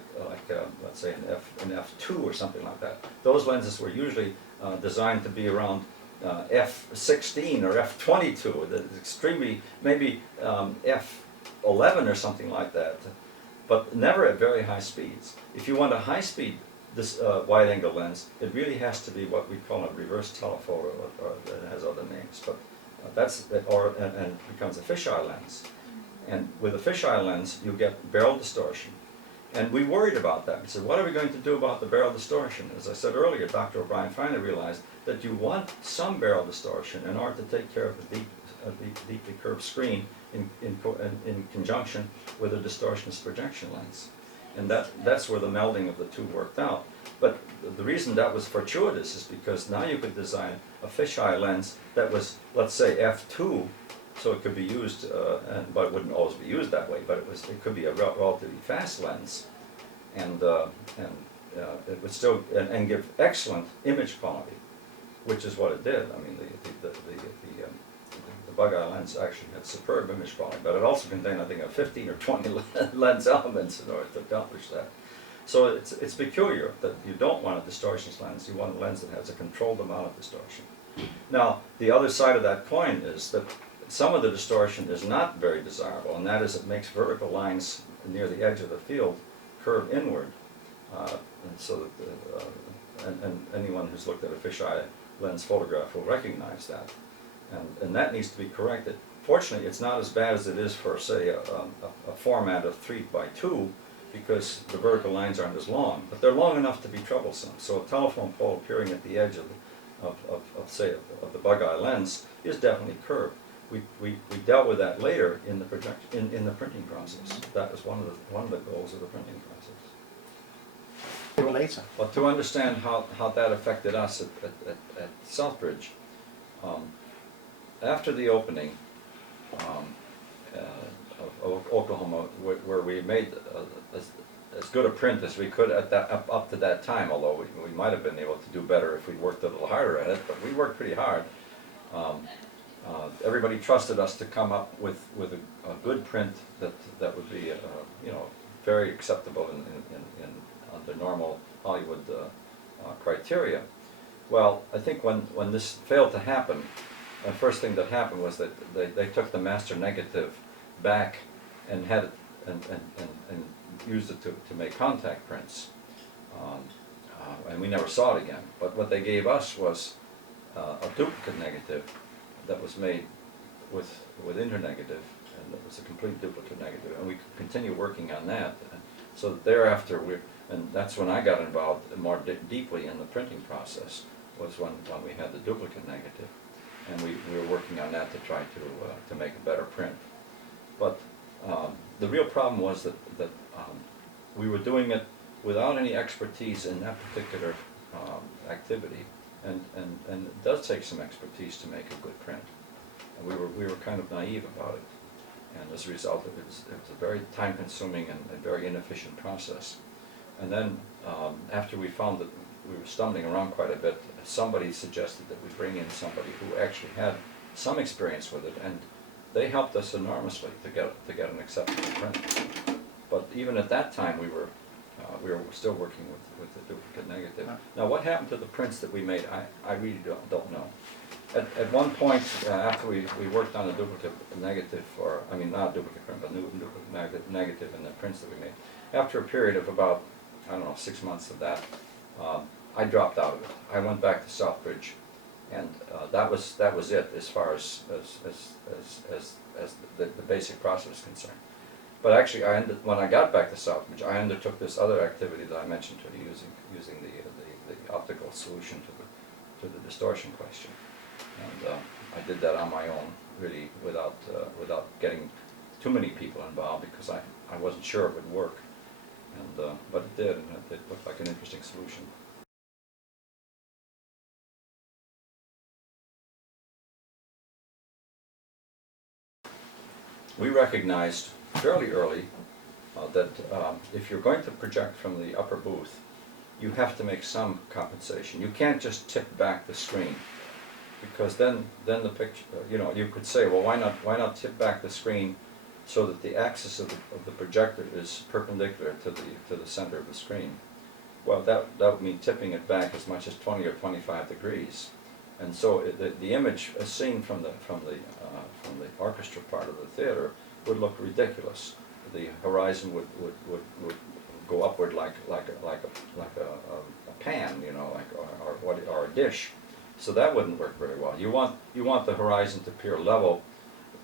let's say an f2 or something like that. Those lenses were usually designed to be around f16 or f22, that's extremely, maybe f11 or something like that, but never at very high speeds. If you want a high speed wide-angle lens, it really has to be what we call a reverse telephoto, or it has other names, but and it becomes a fisheye lens. And with a fisheye lens, you get barrel distortion. And we worried about that. We said, what are we going to do about the barrel distortion? As I said earlier, Dr. Brien finally realized that you want some barrel distortion in order to take care of the deeply curved screen in conjunction with a distortionist projection lens. And that's where the melding of the two worked out. But the reason that was fortuitous is because now you could design a fisheye lens that was, let's say, f2, so it could be used, but it wouldn't always be used that way, but it could be a relatively fast lens, and it would still, and give excellent image quality, which is what it did. I mean, the bug-eye lens actually had superb image quality, but it also contained, I think, 15 or 20 lens elements in order to accomplish that. So it's peculiar that you don't want a distortions lens, you want a lens that has a controlled amount of distortion. Now, the other side of that coin is that some of the distortion is not very desirable, and that is it makes vertical lines near the edge of the field curve inward. And so that and anyone who's looked at a fisheye lens photograph will recognize that. And that needs to be corrected. Fortunately, it's not as bad as it is for, say, a format of 3x2, because the vertical lines aren't as long, but they're long enough to be troublesome. So a telephone pole appearing at the edge of the bug-eye lens is definitely curved. We dealt with that later in the printing process. That was one of the goals of the printing process. Later. But to understand how that affected us at Southbridge, after the opening of Oklahoma, where we made as good a print as we could up to that time, although we might have been able to do better if we worked a little harder at it, but we worked pretty hard. Everybody trusted us to come up with a good print that would be very acceptable under normal Hollywood criteria. Well, I think when this failed to happen, the first thing that happened was that they took the master negative back and had it and used it to make contact prints, and we never saw it again. But what they gave us was a duplicate negative that was made with internegative, and it was a complete duplicate negative, and we could continue working on that. And so that thereafter, and that's when I got involved more deeply in the printing process, was when we had the duplicate negative, and we were working on that to try to make a better print. But the real problem was that we were doing it without any expertise in that particular activity. And it does take some expertise to make a good print. And we were kind of naive about it. And as a result, it was a very time-consuming and very inefficient process. And then after we found that we were stumbling around quite a bit, somebody suggested that we bring in somebody who actually had some experience with it, and they helped us enormously to get an acceptable print. But even at that time, we were still working with the duplicate negative. Now, what happened to the prints that we made, I really don't know. At one point, after we worked on a duplicate negative, or I mean not a duplicate print, but a duplicate negative in the prints that we made, after a period of about, I don't know, 6 months of that, I dropped out of it. I went back to Southbridge, and that was it as far as the basic process is concerned. But actually, when I got back to Southbridge, I undertook this other activity that I mentioned to you, using the optical solution to the distortion question. And I did that on my own, really, without getting too many people involved, because I wasn't sure it would work. And but it did, and it looked like an interesting solution. We recognized fairly early that if you're going to project from the upper booth, you have to make some compensation. You can't just tip back the screen, because then the picture, you could say, well, why not tip back the screen so that the axis of the projector is perpendicular to the center of the screen? Well, that would mean tipping it back as much as 20 or 25 degrees, and so the image as seen from the orchestra part of the theater would look ridiculous. The horizon would go upward like a pan, or a dish. So that wouldn't work very well. You want the horizon to appear level,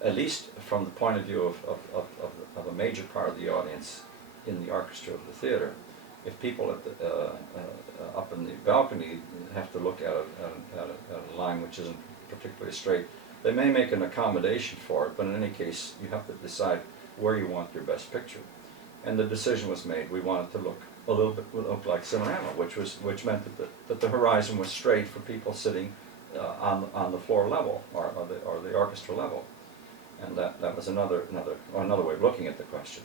at least from the point of view of a major part of the audience in the orchestra of the theater. If people up in the balcony have to look at a line which isn't particularly straight, they may make an accommodation for it, but in any case, you have to decide where you want your best picture. And the decision was made. We wanted to look a little bit like Cinerama, which meant that the horizon was straight for people sitting on the floor level or the orchestra level, and that was another way of looking at the question.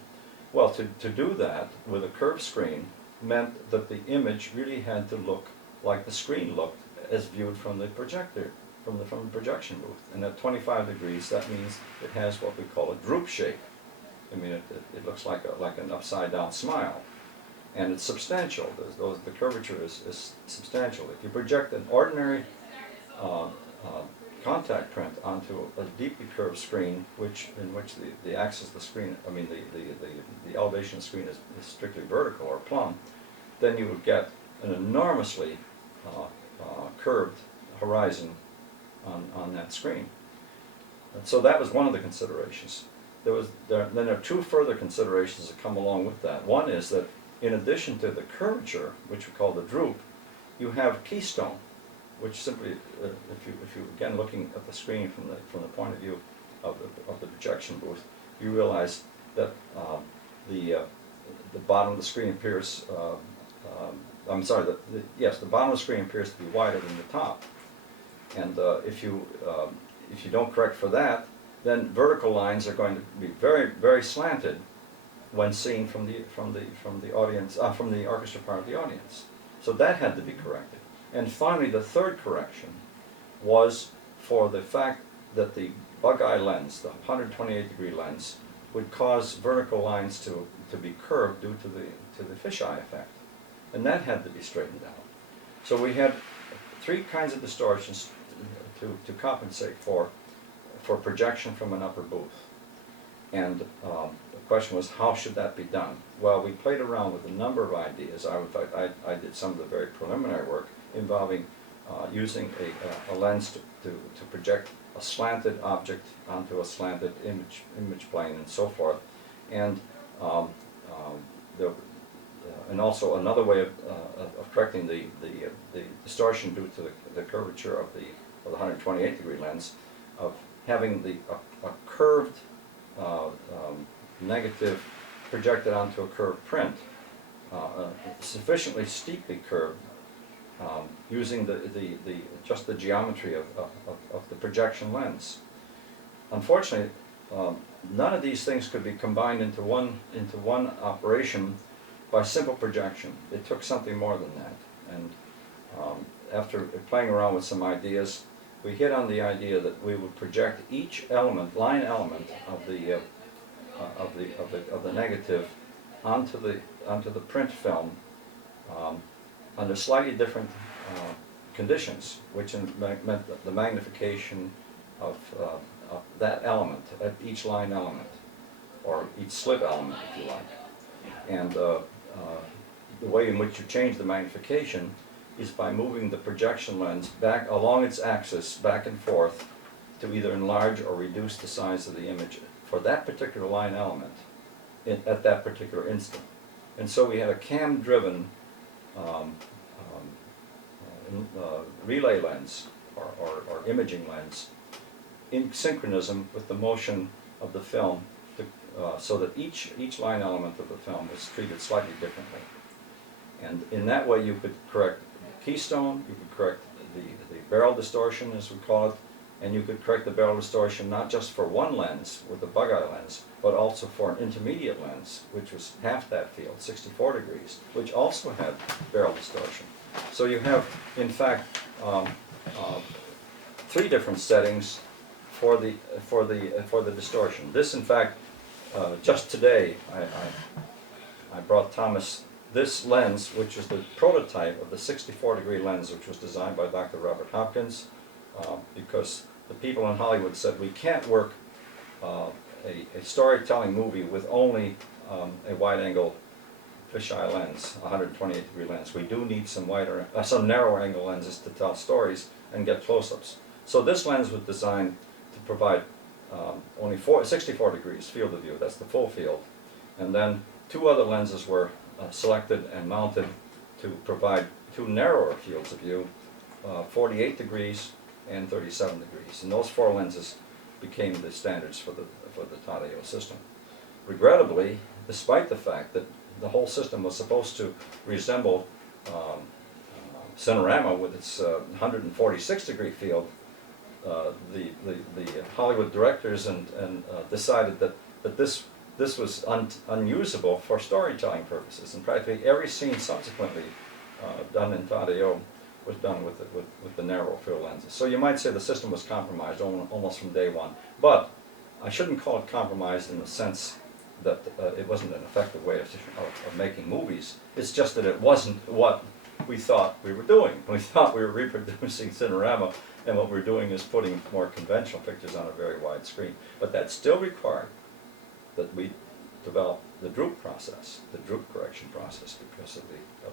Well, to do that with a curved screen meant that the image really had to look like the screen looked as viewed from the projector, from the projection booth. And at 25 degrees, that means it has what we call a droop shape. I mean, it looks like an upside-down smile, and it's substantial. The curvature is substantial. If you project an ordinary contact print onto a deeply curved screen, in which the axis of the screen, I mean the elevation of the screen is strictly vertical or plumb, then you would get an enormously curved horizon on that screen. And so that was one of the considerations. Then there are two further considerations that come along with that. One is that in addition to the curvature, which we call the droop, you have keystone, which simply, if you again looking at the screen from the point of view of the projection booth, you realize that the bottom of the screen appears. I'm sorry. The bottom of the screen appears to be wider than the top, and if you don't correct for that, then vertical lines are going to be very, very slanted when seen from the audience, from the orchestra part of the audience. So that had to be corrected. And finally, the third correction was for the fact that the bug-eye lens, the 128-degree lens, would cause vertical lines to be curved due to the fisheye effect, and that had to be straightened out. So we had three kinds of distortions to compensate for projection from an upper booth. And the question was, how should that be done? Well, we played around with a number of ideas. I did some of the very preliminary work involving using a lens to project a slanted object onto a slanted image plane and so forth. And and also another way of correcting the distortion due to the curvature of the 128-degree lens, of having a curved negative projected onto a curved print, sufficiently steeply curved, using just the geometry of the projection lens. Unfortunately, none of these things could be combined into one operation by simple projection. It took something more than that. And after playing around with some ideas, we hit on the idea that we would project each line element of the negative onto the print film under slightly different conditions, which meant the magnification of that element, at each line element, or each slit element, if you like. And the way in which you change the magnification is by moving the projection lens back along its axis, back and forth, to either enlarge or reduce the size of the image for that particular line element at that particular instant. And so we had a cam-driven relay lens or imaging lens in synchronism with the motion of the film, so that each line element of the film was treated slightly differently. And in that way you could correct keystone, you could correct the barrel distortion, as we call it, and you could correct the barrel distortion not just for one lens with the bug-eye lens, but also for an intermediate lens, which was half that field, 64 degrees, which also had barrel distortion. So you have, in fact, 3 different settings for the distortion. This, in fact, just today, I brought Thomas this lens, which is the prototype of the 64-degree lens, which was designed by Dr. Robert Hopkins, because the people in Hollywood said we can't work a storytelling movie with only a wide-angle fisheye lens, 128-degree lens. We do need some some narrow-angle lenses to tell stories and get close-ups. So this lens was designed to provide only 64 degrees field of view. That's the full field, and then 2 other lenses were selected and mounted to provide 2 narrower fields of view, 48 degrees and 37 degrees. And those 4 lenses became the standards for the Todd-AO system. Regrettably, despite the fact that the whole system was supposed to resemble Cinerama with its 146-degree field, the Hollywood directors decided that this was unusable for storytelling purposes, and practically every scene subsequently done in Todd-AO was done with the narrow field lenses. So you might say the system was compromised almost from day one, but I shouldn't call it compromised in the sense that it wasn't an effective way of making movies. It's just that it wasn't what we thought we were doing. We thought we were reproducing Cinerama, and what we're doing is putting more conventional pictures on a very wide screen. But that still required that we develop the droop process, the droop correction process, because of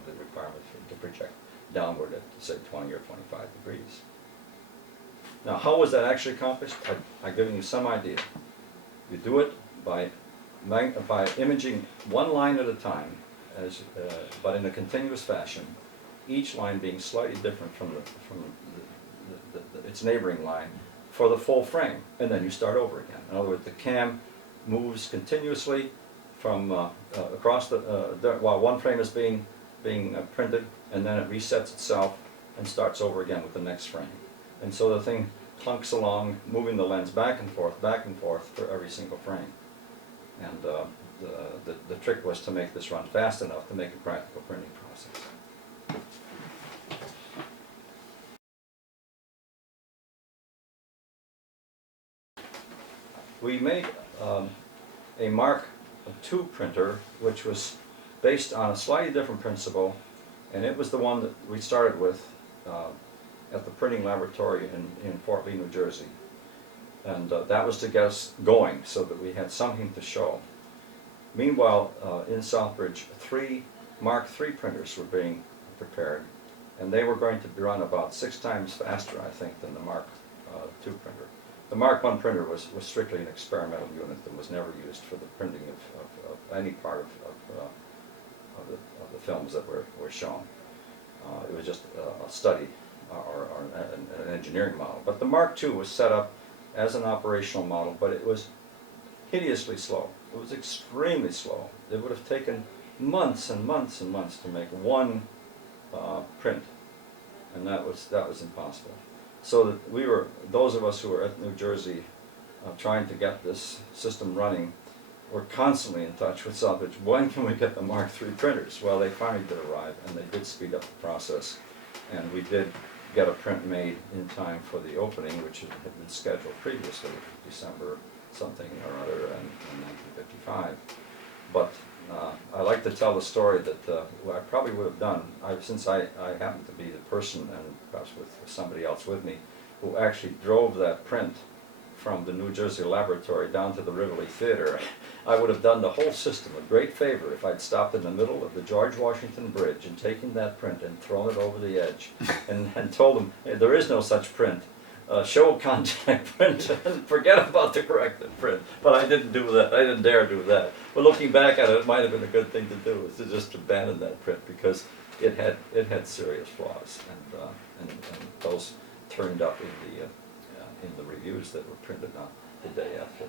the requirement to project downward at, say, 20 or 25 degrees. Now, how was that actually accomplished? I've given you some idea. You do it by imaging one line at a time, but in a continuous fashion, each line being slightly different from its neighboring line for the full frame, and then you start over again. In other words, the cam moves continuously from across while one frame is being printed, and then it resets itself and starts over again with the next frame. And so the thing clunks along, moving the lens back and forth for every single frame. And the trick was to make this run fast enough to make a practical printing process. We made a Mark II printer, which was based on a slightly different principle, and it was the one that we started with at the printing laboratory in Fort Lee, New Jersey. And that was to get us going so that we had something to show. Meanwhile, in Southbridge, 3 Mark III printers were being prepared, and they were going to be run about 6 times faster, I think, than the Mark II printer. The Mark I printer was strictly an experimental unit that was never used for the printing of any part of the films that were shown. It was just a study or an engineering model. But the Mark II was set up as an operational model, but it was hideously slow. It was extremely slow. It would have taken months and months and months to make one print, and that was impossible. So that those of us who were at New Jersey trying to get this system running, were constantly in touch with Southbridge. When can we get the Mark III printers? Well, they finally did arrive, and they did speed up the process, and we did get a print made in time for the opening, which had been scheduled previously, December something or other in 1955. But I like to tell the story that what I probably would have done, since I happened to be the person, and perhaps with somebody else with me, who actually drove that print from the New Jersey laboratory down to the Rivoli Theatre, I would have done the whole system a great favor if I'd stopped in the middle of the George Washington Bridge and taken that print and thrown it over the edge and told them, hey, there is no such print. show contact print and forget about the corrected print. But I didn't do that. I didn't dare do that. But looking back at it, it might have been a good thing to do, was to just abandon that print, because it had serious flaws, and those turned up in the reviews that were printed on the day after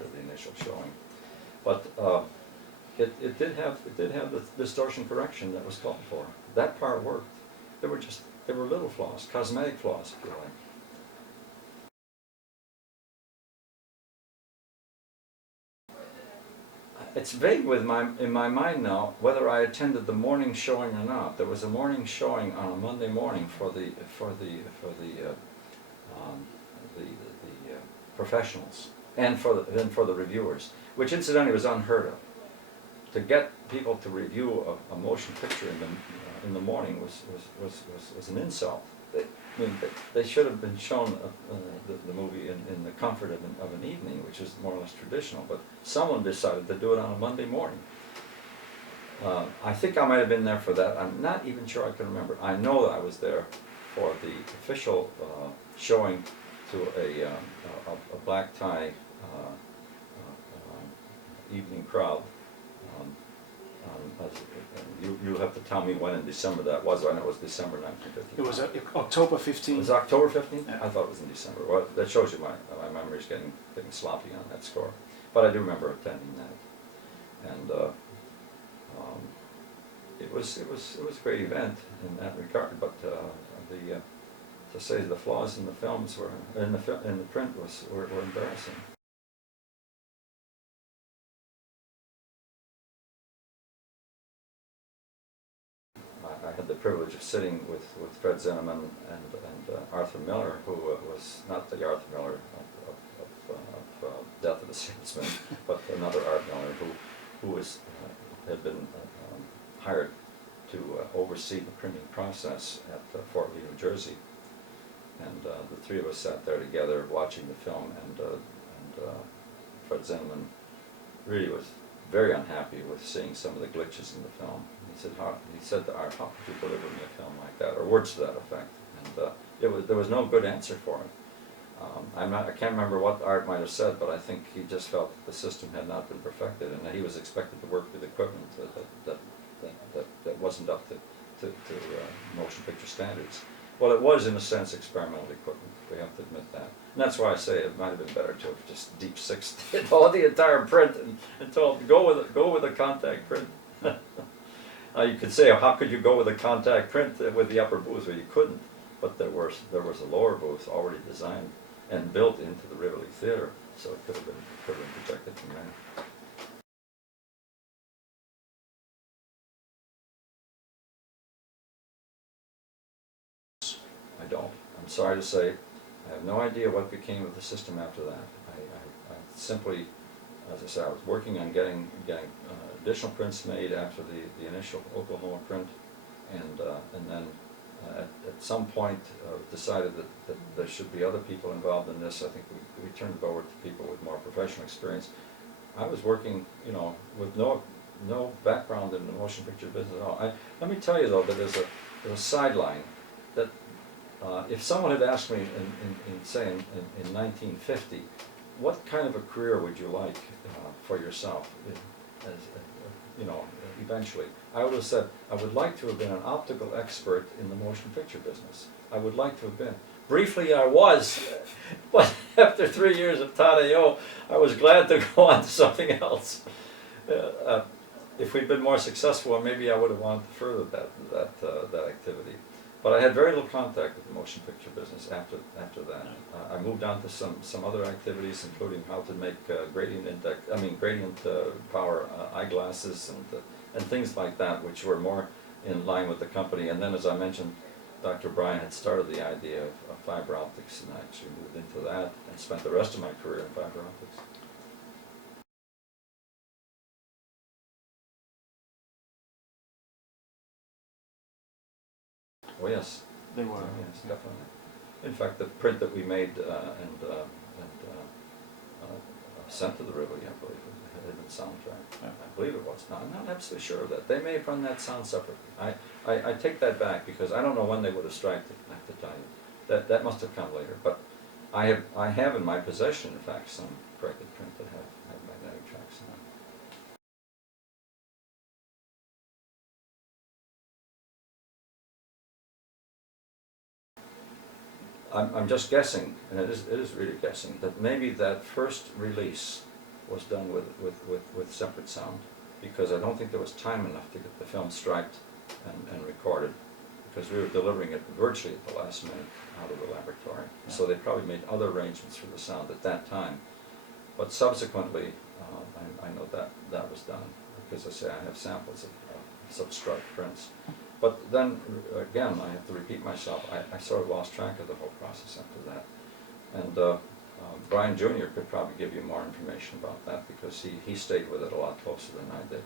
the initial showing. But it did have the distortion correction that was called for. That part worked. There were little flaws, cosmetic flaws, if you like. It's vague in my mind now whether I attended the morning showing or not. There was a morning showing on a Monday morning for the professionals and for the reviewers, which incidentally was unheard of. To get people to review a motion picture in the morning was an insult. They should have been shown the movie in the comfort of an evening, which is more or less traditional, but someone decided to do it on a Monday morning. I think I might have been there for that. I'm not even sure I can remember. I know that I was there for the official showing to a black tie evening crowd. You'll have to tell me when in December that was. I know it was December 1955. It was October 15th. Was it October 15th? Yeah. I thought it was in December. Well, that shows you my memory's getting sloppy on that score. But I do remember attending that, and it was a great event in that regard. But to say the flaws in the films were in the print were embarrassing. I had the privilege of sitting with Fred Zinnemann and Arthur Miller, who was not the Arthur Miller of Death of the Salesman, but another Art Miller who had been hired to oversee the printing process at Fort Lee, New Jersey. And the three of us sat there together watching the film, and Fred Zinnemann really was very unhappy with seeing some of the glitches in the film. He said to Art, "How could you deliver me a film like that?" or words to that effect. And there was no good answer for it. I can't remember what Art might have said, but I think he just felt that the system had not been perfected, and that he was expected to work with equipment that wasn't up to motion picture standards. Well, it was, in a sense, experimental equipment. We have to admit that. And that's why I say it might have been better to have just deep sixed the entire print and told them, go with a contact print. You could say, how could you go with a contact print with the upper booth? Well, you couldn't. But there was a lower booth already designed and built into the Rivoli Theatre, so it could have been projected from there. I don't. I'm sorry to say, I have no idea what became of the system after that. I simply, as I said, I was working on getting additional prints made after the initial Oklahoma print, and then at some point decided that there should be other people involved in this. I think we turned it over to people with more professional experience. I was working, with no background in the motion picture business at all. Let me tell you though that there's a sideline that if someone had asked me in 1950, what kind of a career would you like for yourself, eventually, I would have said, I would like to have been an optical expert in the motion picture business. I would like to have been. Briefly I was, but after 3 years of Todd-AO, I was glad to go on to something else. If we'd been more successful, maybe I would have wanted to further that activity. But I had very little contact with the motion picture business after that. I moved on to some other activities, including how to make gradient power eyeglasses and things like that, which were more in line with the company. And then, as I mentioned, Dr. Brien had started the idea of fiber optics, and I actually moved into that and spent the rest of my career in fiber optics. Oh yes. They were. Oh, yes, definitely. In fact, the print that we made and sent to the Rivoli, I believe, had been soundtrack. Yeah. I believe it was. No, I'm not absolutely sure of that. They may have run that sound separately. I take that back because I don't know when they would have striked it, I have to tell you. That must have come later. But I have in my possession, in fact, some corrected print that have magnetic tracks in them. I'm just guessing, and it is really guessing, that maybe that first release was done with separate sound, because I don't think there was time enough to get the film striped and recorded, because we were delivering it virtually at the last minute out of the laboratory. Yeah. So they probably made other arrangements for the sound at that time. But subsequently, I know that was done, because I say I have samples of such striped prints. But then, again, I have to repeat myself, I sort of lost track of the whole process after that. And Brien Jr. could probably give you more information about that, because he stayed with it a lot closer than I did,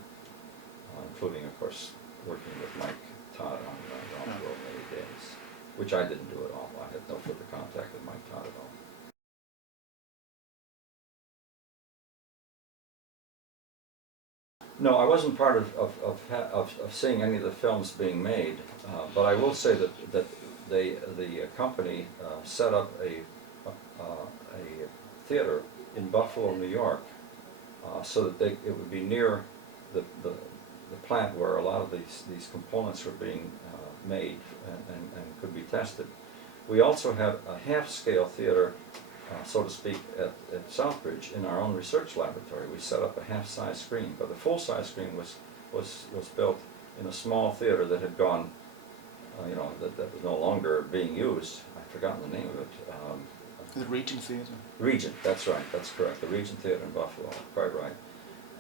including, of course, working with Mike Todd on Early Days, which I didn't do at all. I had no further contact with Mike Todd at all. No, I wasn't part of seeing any of the films being made, but I will say that the company set up a theater in Buffalo, New York, so that it would be near the plant where a lot of these components were being made and could be tested. We also had a half-scale theater, so to speak, at Southbridge in our own research laboratory. We set up a half-size screen, but the full-size screen was built in a small theater that had gone, that was no longer being used. I've forgotten the name of it. The Regent Theatre. Regent, that's right, that's correct. The Regent Theatre in Buffalo, quite right.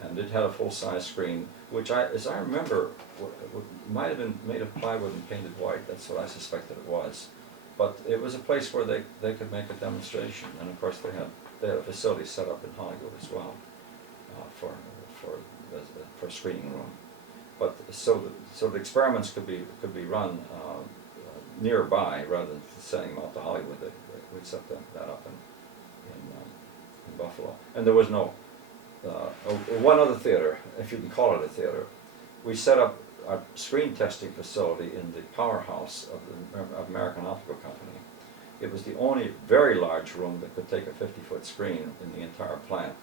And it had a full-size screen, which, as I remember, might have been made of plywood and painted white. That's what I suspected it was. But it was a place where they could make a demonstration, and of course they had a facility set up in Hollywood as well for a screening room. But so the experiments could be run nearby rather than sending them out to Hollywood. We'd set that up in Buffalo, and there was no one other theater, if you can call it a theater. We set up our screen testing facility in the powerhouse of the American Optical Company. It was the only very large room that could take a 50-foot screen in the entire plant,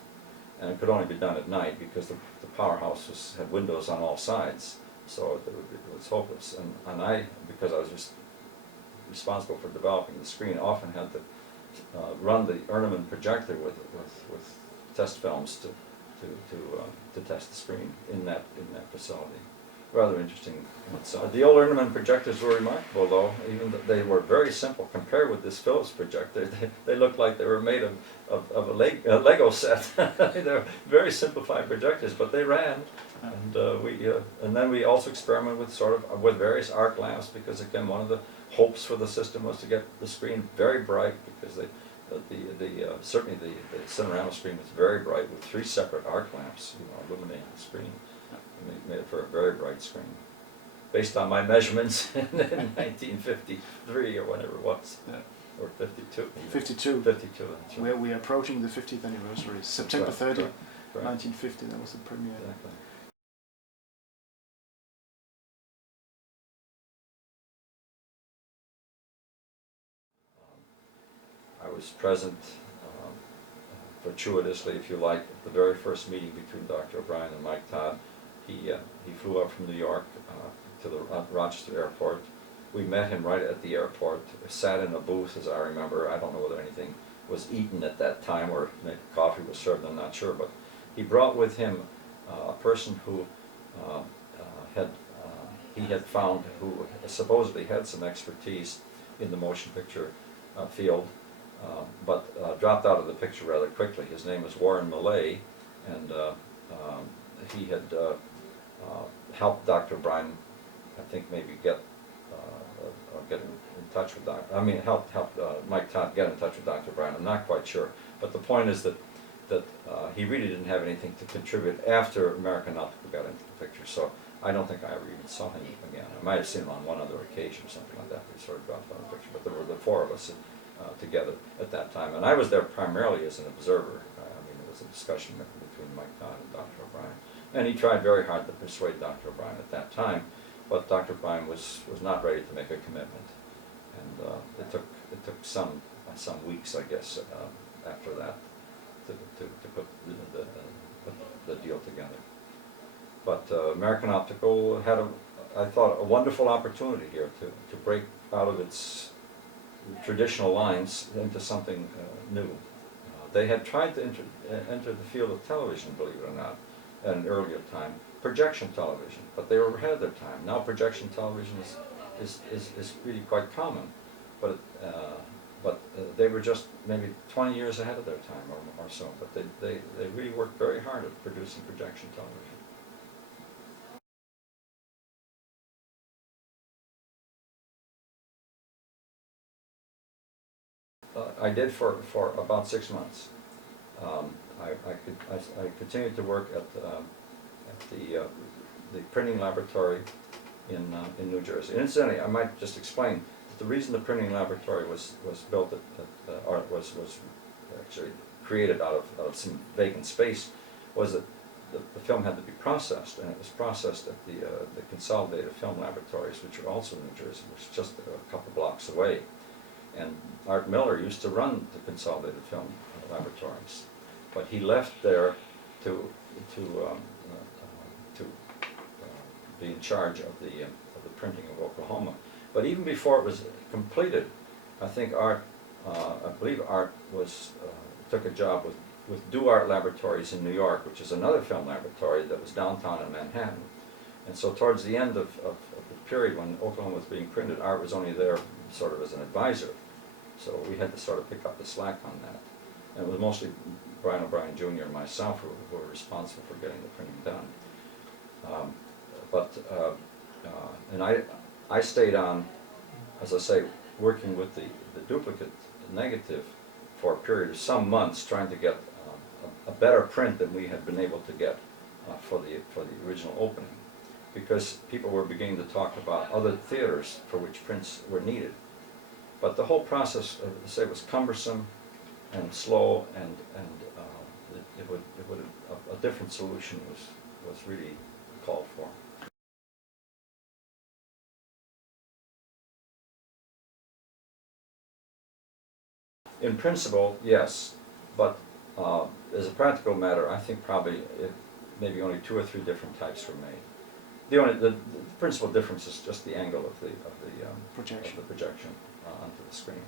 and it could only be done at night because the powerhouse had windows on all sides, so it was hopeless. And I, because I was responsible for developing the screen, often had to run the Zinnemann projector with test films to test the screen in that facility. Rather interesting. The old Zinnemann projectors were remarkable, though. Even though they were very simple compared with this Philips projector. They looked like they were made of a Lego set. They were very simplified projectors, but they ran. And then we also experimented with various arc lamps, because again, one of the hopes for the system was to get the screen very bright, because certainly the Cinerama screen was very bright with 3 separate arc lamps, illuminating the screen. Made it for a very bright screen, based on my measurements in 1953 or whatever it was, or 52. 52. 52. That's right. We are approaching the 50th anniversary. September 30, correct. 1950. That was the premiere. Exactly. I was present, fortuitously, if you like, at the very first meeting between Dr. Brien and Mike Todd. He flew up from New York to the Rochester airport. We met him right at the airport, sat in a booth, as I remember. I don't know whether anything was eaten at that time or maybe coffee was served, I'm not sure. But he brought with him a person who he had found, who supposedly had some expertise in the motion picture field, but dropped out of the picture rather quickly. His name is Warren Millay, and he had helped Dr. Brien, I think, maybe get in touch with helped Mike Todd get in touch with Dr. Brien. I'm not quite sure, but the point is that he really didn't have anything to contribute after American Optical got into the picture. So I don't think I ever even saw him again. I might have seen him on one other occasion or something like that. He sort of dropped out of the picture, but there were the 4 of us together at that time, and I was there primarily as an observer. It was a discussion between Mike Todd and Dr. O'Brien. And he tried very hard to persuade Dr. O'Brien at that time, but Dr. Brien was not ready to make a commitment. And it took some weeks, I guess, after that to put the deal together. But American Optical had I thought, a wonderful opportunity here to break out of its traditional lines into something new. They had tried to enter the field of television, believe it or not, at an earlier time, projection television, but they were ahead of their time. Now projection television is really quite common, but they were just maybe 20 years ahead of their time or so, but they really worked very hard at producing projection television. I did for about 6 months. I continued to work at the printing laboratory in New Jersey. And incidentally, I might just explain that the reason the printing laboratory was built was actually created out of some vacant space was that the film had to be processed, and it was processed at the Consolidated Film Laboratories, which are also in New Jersey, which is just a couple blocks away. And Art Miller used to run the Consolidated Film Laboratories, but he left there to be in charge of the printing of Oklahoma. But even before it was completed, I think I believe Art took a job with Do Art Laboratories in New York, which is another film laboratory that was downtown in Manhattan. And so towards the end of the period when Oklahoma was being printed, Art was only there sort of as an advisor. So we had to sort of pick up the slack on that. And it was mostly Brien O'Brien Jr. and myself who were responsible for getting the printing done. And I stayed on, as I say, working with the duplicate negative for a period of some months, trying to get a better print than we had been able to get for the original opening, because people were beginning to talk about other theaters for which prints were needed. But the whole process, say, was cumbersome and slow, and a different solution was really called for. In principle, yes, but as a practical matter, I think probably maybe only 2 or 3 different types were made. The principal difference is just the angle of the projection onto the screen.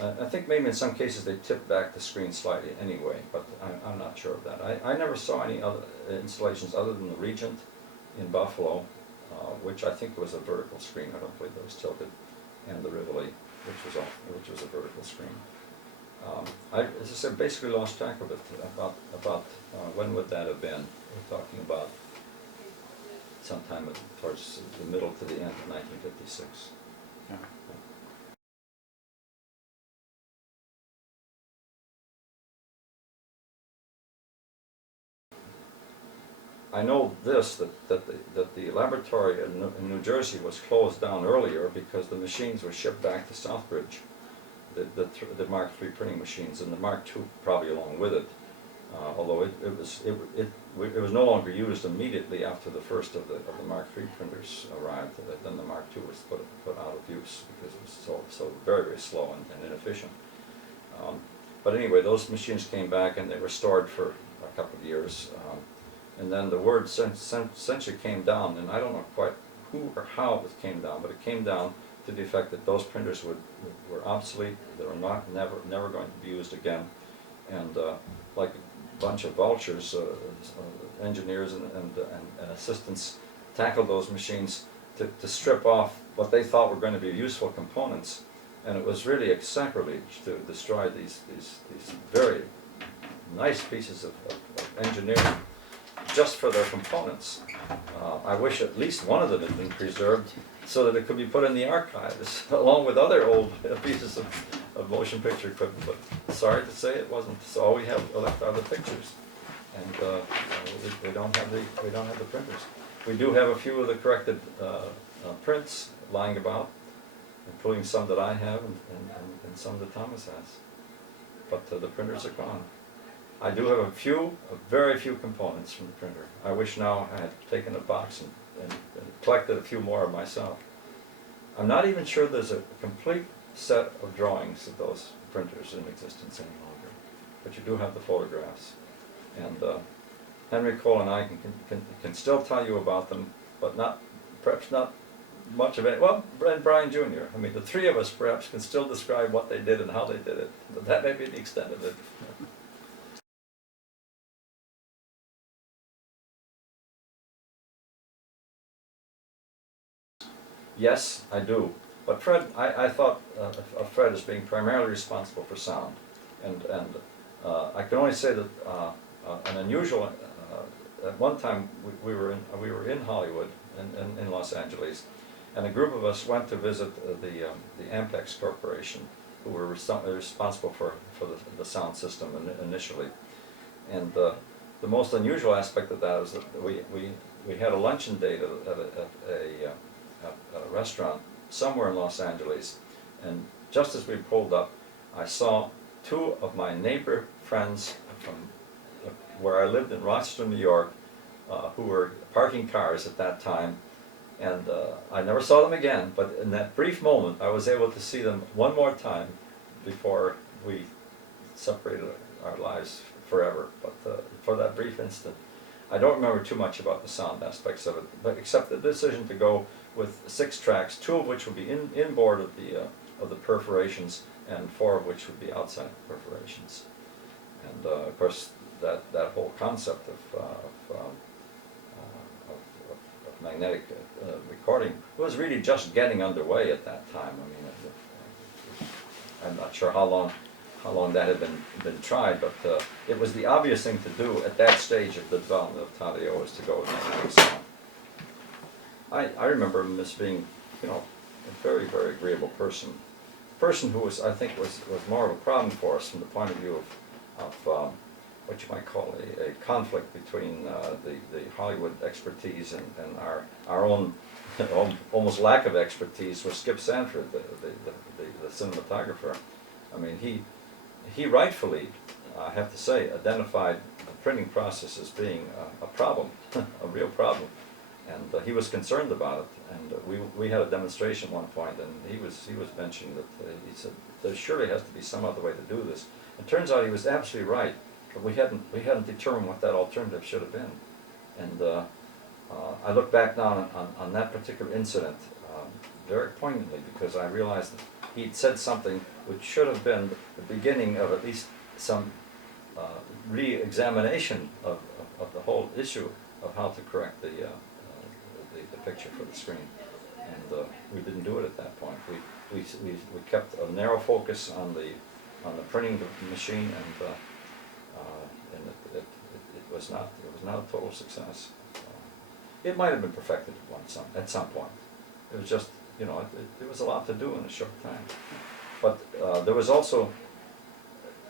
I think maybe in some cases they tip back the screen slightly anyway, but I'm not sure of that. I never saw any other installations other than the Regent in Buffalo, which I think was a vertical screen. I don't believe it was tilted, and the Rivoli, which was a vertical screen. As I said, basically lost track of it. About when would that have been? We're talking about sometime towards the middle to the end of 1956. Yeah. I know this, that the laboratory in New Jersey was closed down earlier because the machines were shipped back to Southbridge, the Mark III printing machines, and the Mark II probably along with it. Although it was no longer used immediately after the first of the Mark III printers arrived. Then the Mark II was put out of use because it was so very, very slow and inefficient. But anyway, those machines came back and they were stored for a couple of years. And then the word essentially came down, and I don't know quite who or how it came down, but it came down to the effect that those printers were obsolete, they were never going to be used again, and like a bunch of vultures, engineers and assistants tackled those machines to strip off what they thought were going to be useful components, and it was really a sacrilege to destroy these very nice pieces of engineering just for their components. I wish at least one of them had been preserved so that it could be put in the archives along with other old pieces of motion picture equipment, but sorry to say it wasn't. So all we have left are the pictures, and we don't have the printers. We do have a few of the corrected prints lying about, including some that I have and some that Thomas has, but the printers are gone. I do have a very few components from the printer. I wish now I had taken a box and collected a few more of myself. I'm not even sure there's a complete set of drawings of those printers in existence any longer, but you do have the photographs. And Henry Cole and I can still tell you about them, but perhaps not much of it. Well, and Brien Jr. I mean, the three of us perhaps can still describe what they did and how they did it, but that may be the extent of it. Yes, I do. But Fred, I thought of Fred as being primarily responsible for sound, and I can only say that an unusual. At one time, we were in Hollywood, in Los Angeles, and a group of us went to visit the Ampex Corporation, who were responsible for the sound system initially. And the most unusual aspect of that is that we had a luncheon date at a restaurant somewhere in Los Angeles, and just as we pulled up, I saw two of my neighbor friends from where I lived in Rochester, New York, who were parking cars at that time, and I never saw them again, but in that brief moment I was able to see them one more time before we separated our lives forever. But for that brief instant, I don't remember too much about the sound aspects of it, but except the decision to go with 6 tracks, 2 of which would be inboard of the perforations, and 4 of which would be outside perforations. And of course, that whole concept of magnetic recording was really just getting underway at that time. I mean, I'm not sure how long that had been tried, but it was the obvious thing to do at that stage of the development of Todd-AO, is to go with magnetic sound. I remember him as being, you know, a very, very agreeable person. A person who I think was more of a problem for us from the point of view of what you might call a conflict between the Hollywood expertise and our own almost lack of expertise with Skip Sanford, the cinematographer. I mean, he rightfully, I have to say, identified the printing process as being a problem, a real problem. And he was concerned about it, and we had a demonstration at one point, and he was mentioning that he said there surely has to be some other way to do this. It turns out he was absolutely right, but we hadn't determined what that alternative should have been. And I look back now on that particular incident very poignantly, because I realized that he'd said something which should have been the beginning of at least some re-examination of the whole issue of how to correct the picture for the screen, and we didn't do it at that point. We kept a narrow focus on the printing machine, and it was not a total success. It might have been perfected at some point. It was just, you know, it was a lot to do in a short time. But there was also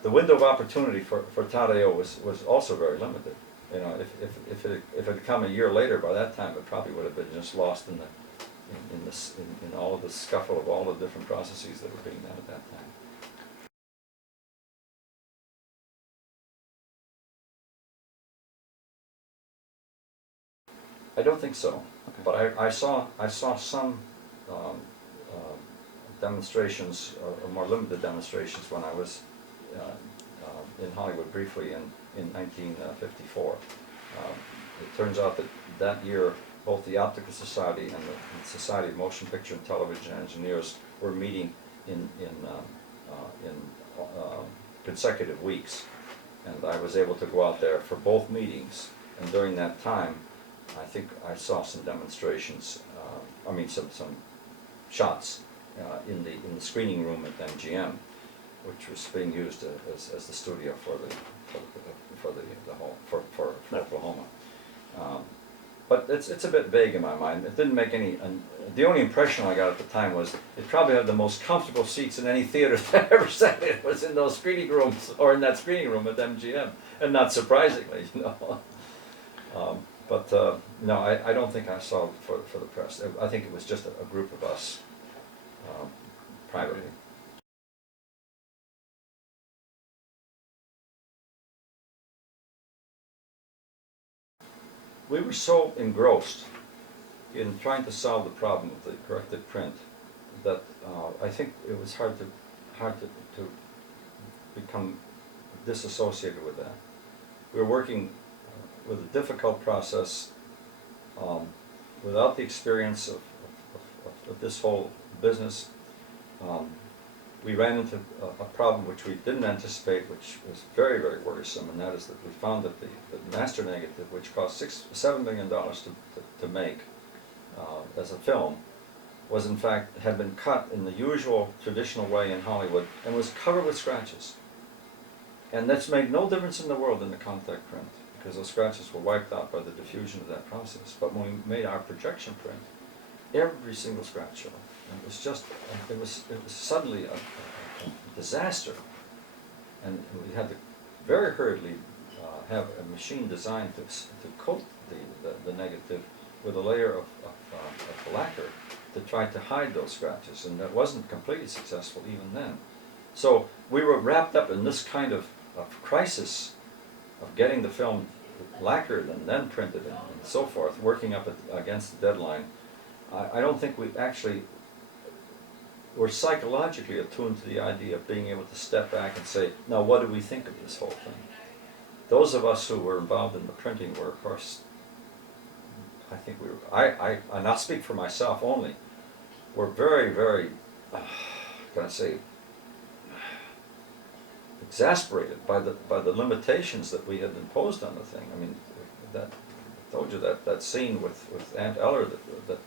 the window of opportunity for Todd-AO was also very limited. You know, if it had come a year later, by that time it probably would have been just lost in all of the scuffle of all the different processes that were being done at that time. I don't think so, okay. But I saw some demonstrations, or more limited demonstrations, when I was in Hollywood briefly in 1954. It turns out that year both the Optical Society and the Society of Motion Picture and Television Engineers were meeting in consecutive weeks, and I was able to go out there for both meetings. And during that time, I think I saw some demonstrations. Some shots in the screening room at MGM, which was being used as the studio for Oklahoma. But it's a bit vague in my mind. It didn't make any. The only impression I got at the time was it probably had the most comfortable seats in any theater that I ever sat in. It was in those screening rooms, or in that screening room at MGM, and not surprisingly, you know. No, I don't think I saw it for the press. I think it was just a group of us privately. We were so engrossed in trying to solve the problem of the corrected print that I think it was hard to become disassociated with that. We were working with a difficult process without the experience of this whole business. We ran into a problem which we didn't anticipate, which was very, very worrisome, and that is that we found that the master negative, which cost $7 million to make as a film, was in fact, had been cut in the usual traditional way in Hollywood and was covered with scratches. And that's made no difference in the world in the contact print, because those scratches were wiped out by the diffusion of that process. But when we made our projection print, every single scratch showed. And it was just, it was suddenly a disaster. And we had to very hurriedly have a machine designed to coat the negative with a layer of lacquer to try to hide those scratches. And that wasn't completely successful even then. So we were wrapped up in this kind of crisis of getting the film lacquered and then printed and so forth, working up against the deadline. I don't think we actually were psychologically attuned to the idea of being able to step back and say, now what do we think of this whole thing? Those of us who were involved in the printing were, of course, I think we were, I not speak for myself only, were very, very, can I say, exasperated by the limitations that we had imposed on the thing. I mean, that I told you that scene with Aunt Eller that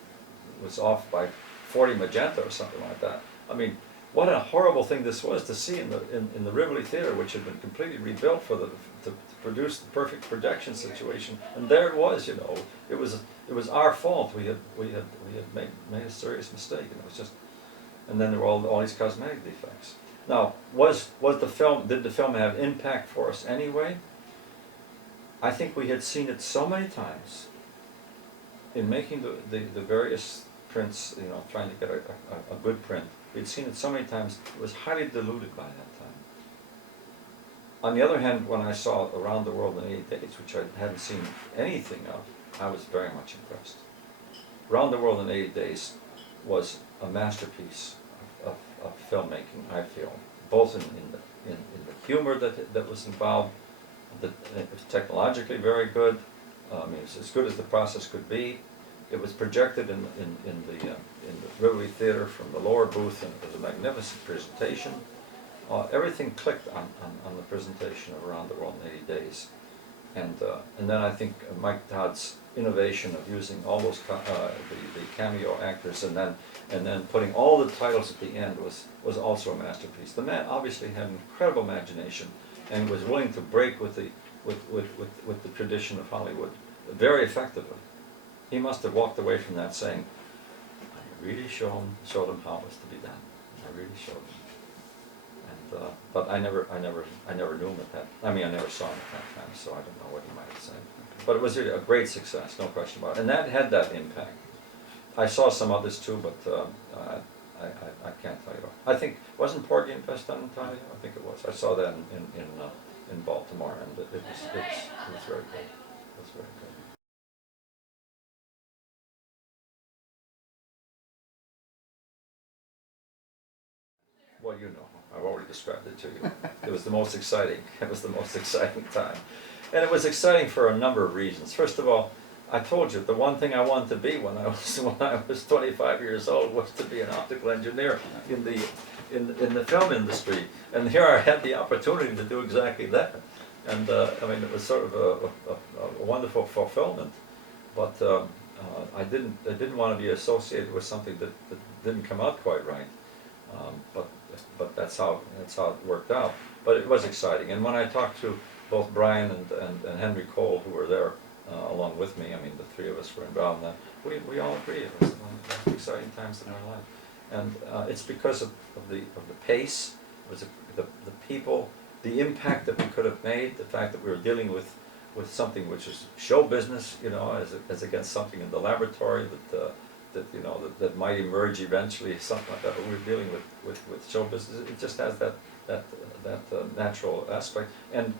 was off by 40 magenta or something like that. I mean, what a horrible thing this was to see in the Rivoli Theatre, which had been completely rebuilt to produce the perfect projection situation. And there it was, you know. It was our fault. We had made a serious mistake, and it was just. And then there were all these cosmetic defects. Now, did the film have impact for us anyway? I think we had seen it so many times in making the various prints, you know, trying to get a good print. We'd seen it so many times, it was highly diluted by that time. On the other hand, when I saw it Around the World in 80 Days, which I hadn't seen anything of, I was very much impressed. Around the World in 80 Days was a masterpiece of filmmaking, I feel, both in the humor that was involved. It was technologically very good. I mean, it's as good as the process could be. It was projected in the Rivoli Theatre from the lower booth, and it was a magnificent presentation. Everything clicked on the presentation of Around the World in 80 Days. And then I think Mike Todd's innovation of using all those the cameo actors and then putting all the titles at the end was also a masterpiece. The man obviously had an incredible imagination and was willing to break with the tradition of Hollywood very effectively. He must have walked away from that saying, "I really showed him how it was to be done. I really showed him." And but I never knew him at that. I mean, I never saw him at that time, so I don't know what he might have said. But it was really a great success, no question about it. And that had that impact. I saw some others too, but I can't tell you. I think wasn't Porgy and Bess done in Todd-AO? I think it was. I saw that in Baltimore, and it was very good. It was very good. Well, you know, I've already described it to you. It was the most exciting. It was the most exciting time. And it was exciting for a number of reasons. First of all, I told you, the one thing I wanted to be when I was 25 years old was to be an optical engineer in the film industry. And here I had the opportunity to do exactly that. And I mean, it was sort of a wonderful fulfillment. But I didn't want to be associated with something that didn't come out quite right. But that's how it worked out. But it was exciting. And when I talked to both Brien and Henry Cole, who were there along with me, I mean, the three of us were involved in that, we all agreed it was one of the most exciting times in our life. And it's because of the pace, it was the people, the impact that we could have made, the fact that we were dealing with something which is show business, you know, as against something in the laboratory that might emerge eventually, something like that. But we're dealing with show business. It just has that natural aspect. And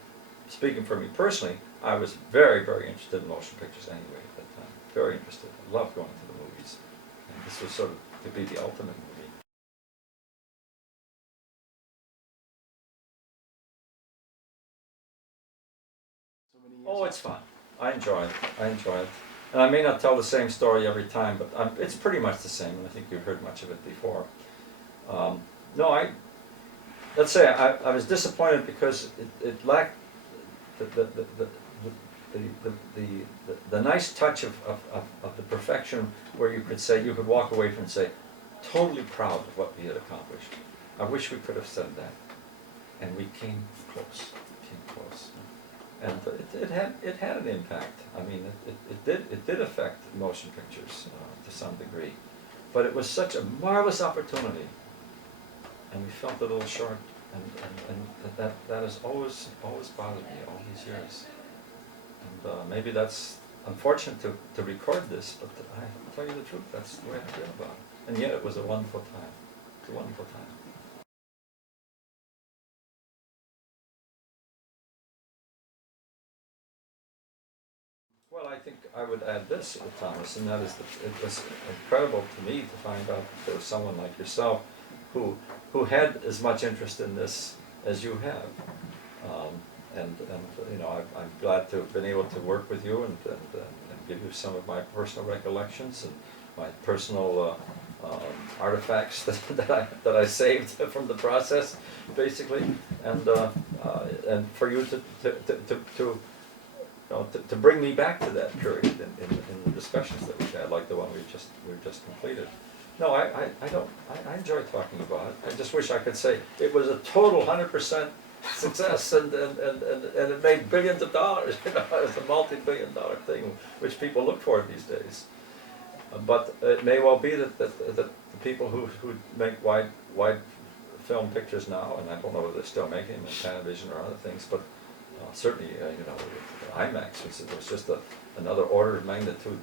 speaking for me personally, I was very, very interested in motion pictures anyway at that time. Very interested. I loved going to the movies. And this was sort of to be the ultimate movie. Oh, it's fun. I enjoy it. I enjoy it. And I may not tell the same story every time, but it's pretty much the same, and I think you've heard much of it before. No, let's say I was disappointed because it lacked the nice touch of the perfection where you could walk away from and say, totally proud of what we had accomplished. I wish we could have said that. And we came close. And it had an impact. I mean, it did affect motion pictures to some degree, but it was such a marvelous opportunity, and we felt a little short, and that has always bothered me all these years. And maybe that's unfortunate to record this, but I tell you the truth, that's the way I feel about it. And yet, it was a wonderful time. It's a wonderful time. Well, I think I would add this, Thomas, and that is that it was incredible to me to find out that there was someone like yourself who had as much interest in this as you have. And you know, I'm glad to have been able to work with you and give you some of my personal recollections and my personal artifacts that I saved from the process, basically, and for you to bring me back to that period in the discussions that we've had, like the one we've just completed. No, I enjoy talking about it. I just wish I could say it was a total 100% success and it made billions of dollars. You know, it's a multi-billion-dollar thing which people look for these days. But it may well be that the people who make wide film pictures now, and I don't know whether they're still making them in Panavision or other things, but certainly, you know, IMAX was just another order of magnitude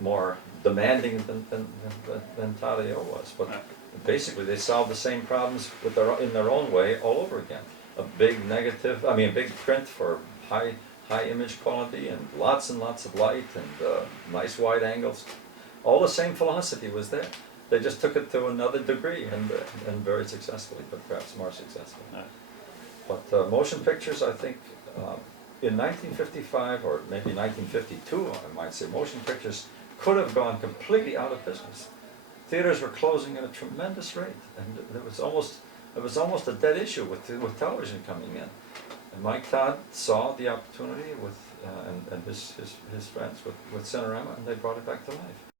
more demanding than Todd-AO was. But basically, they solved the same problems in their own way all over again. A big negative, I mean, a big print for high image quality and lots of light and nice wide angles. All the same philosophy was there. They just took it to another degree and very successfully, but perhaps more successfully. But motion pictures, I think, in 1955 or maybe 1952, I might say, motion pictures could have gone completely out of business. Theaters were closing at a tremendous rate, and it was almost a dead issue with television coming in. And Mike Todd saw the opportunity with and his friends with Cinerama, and they brought it back to life.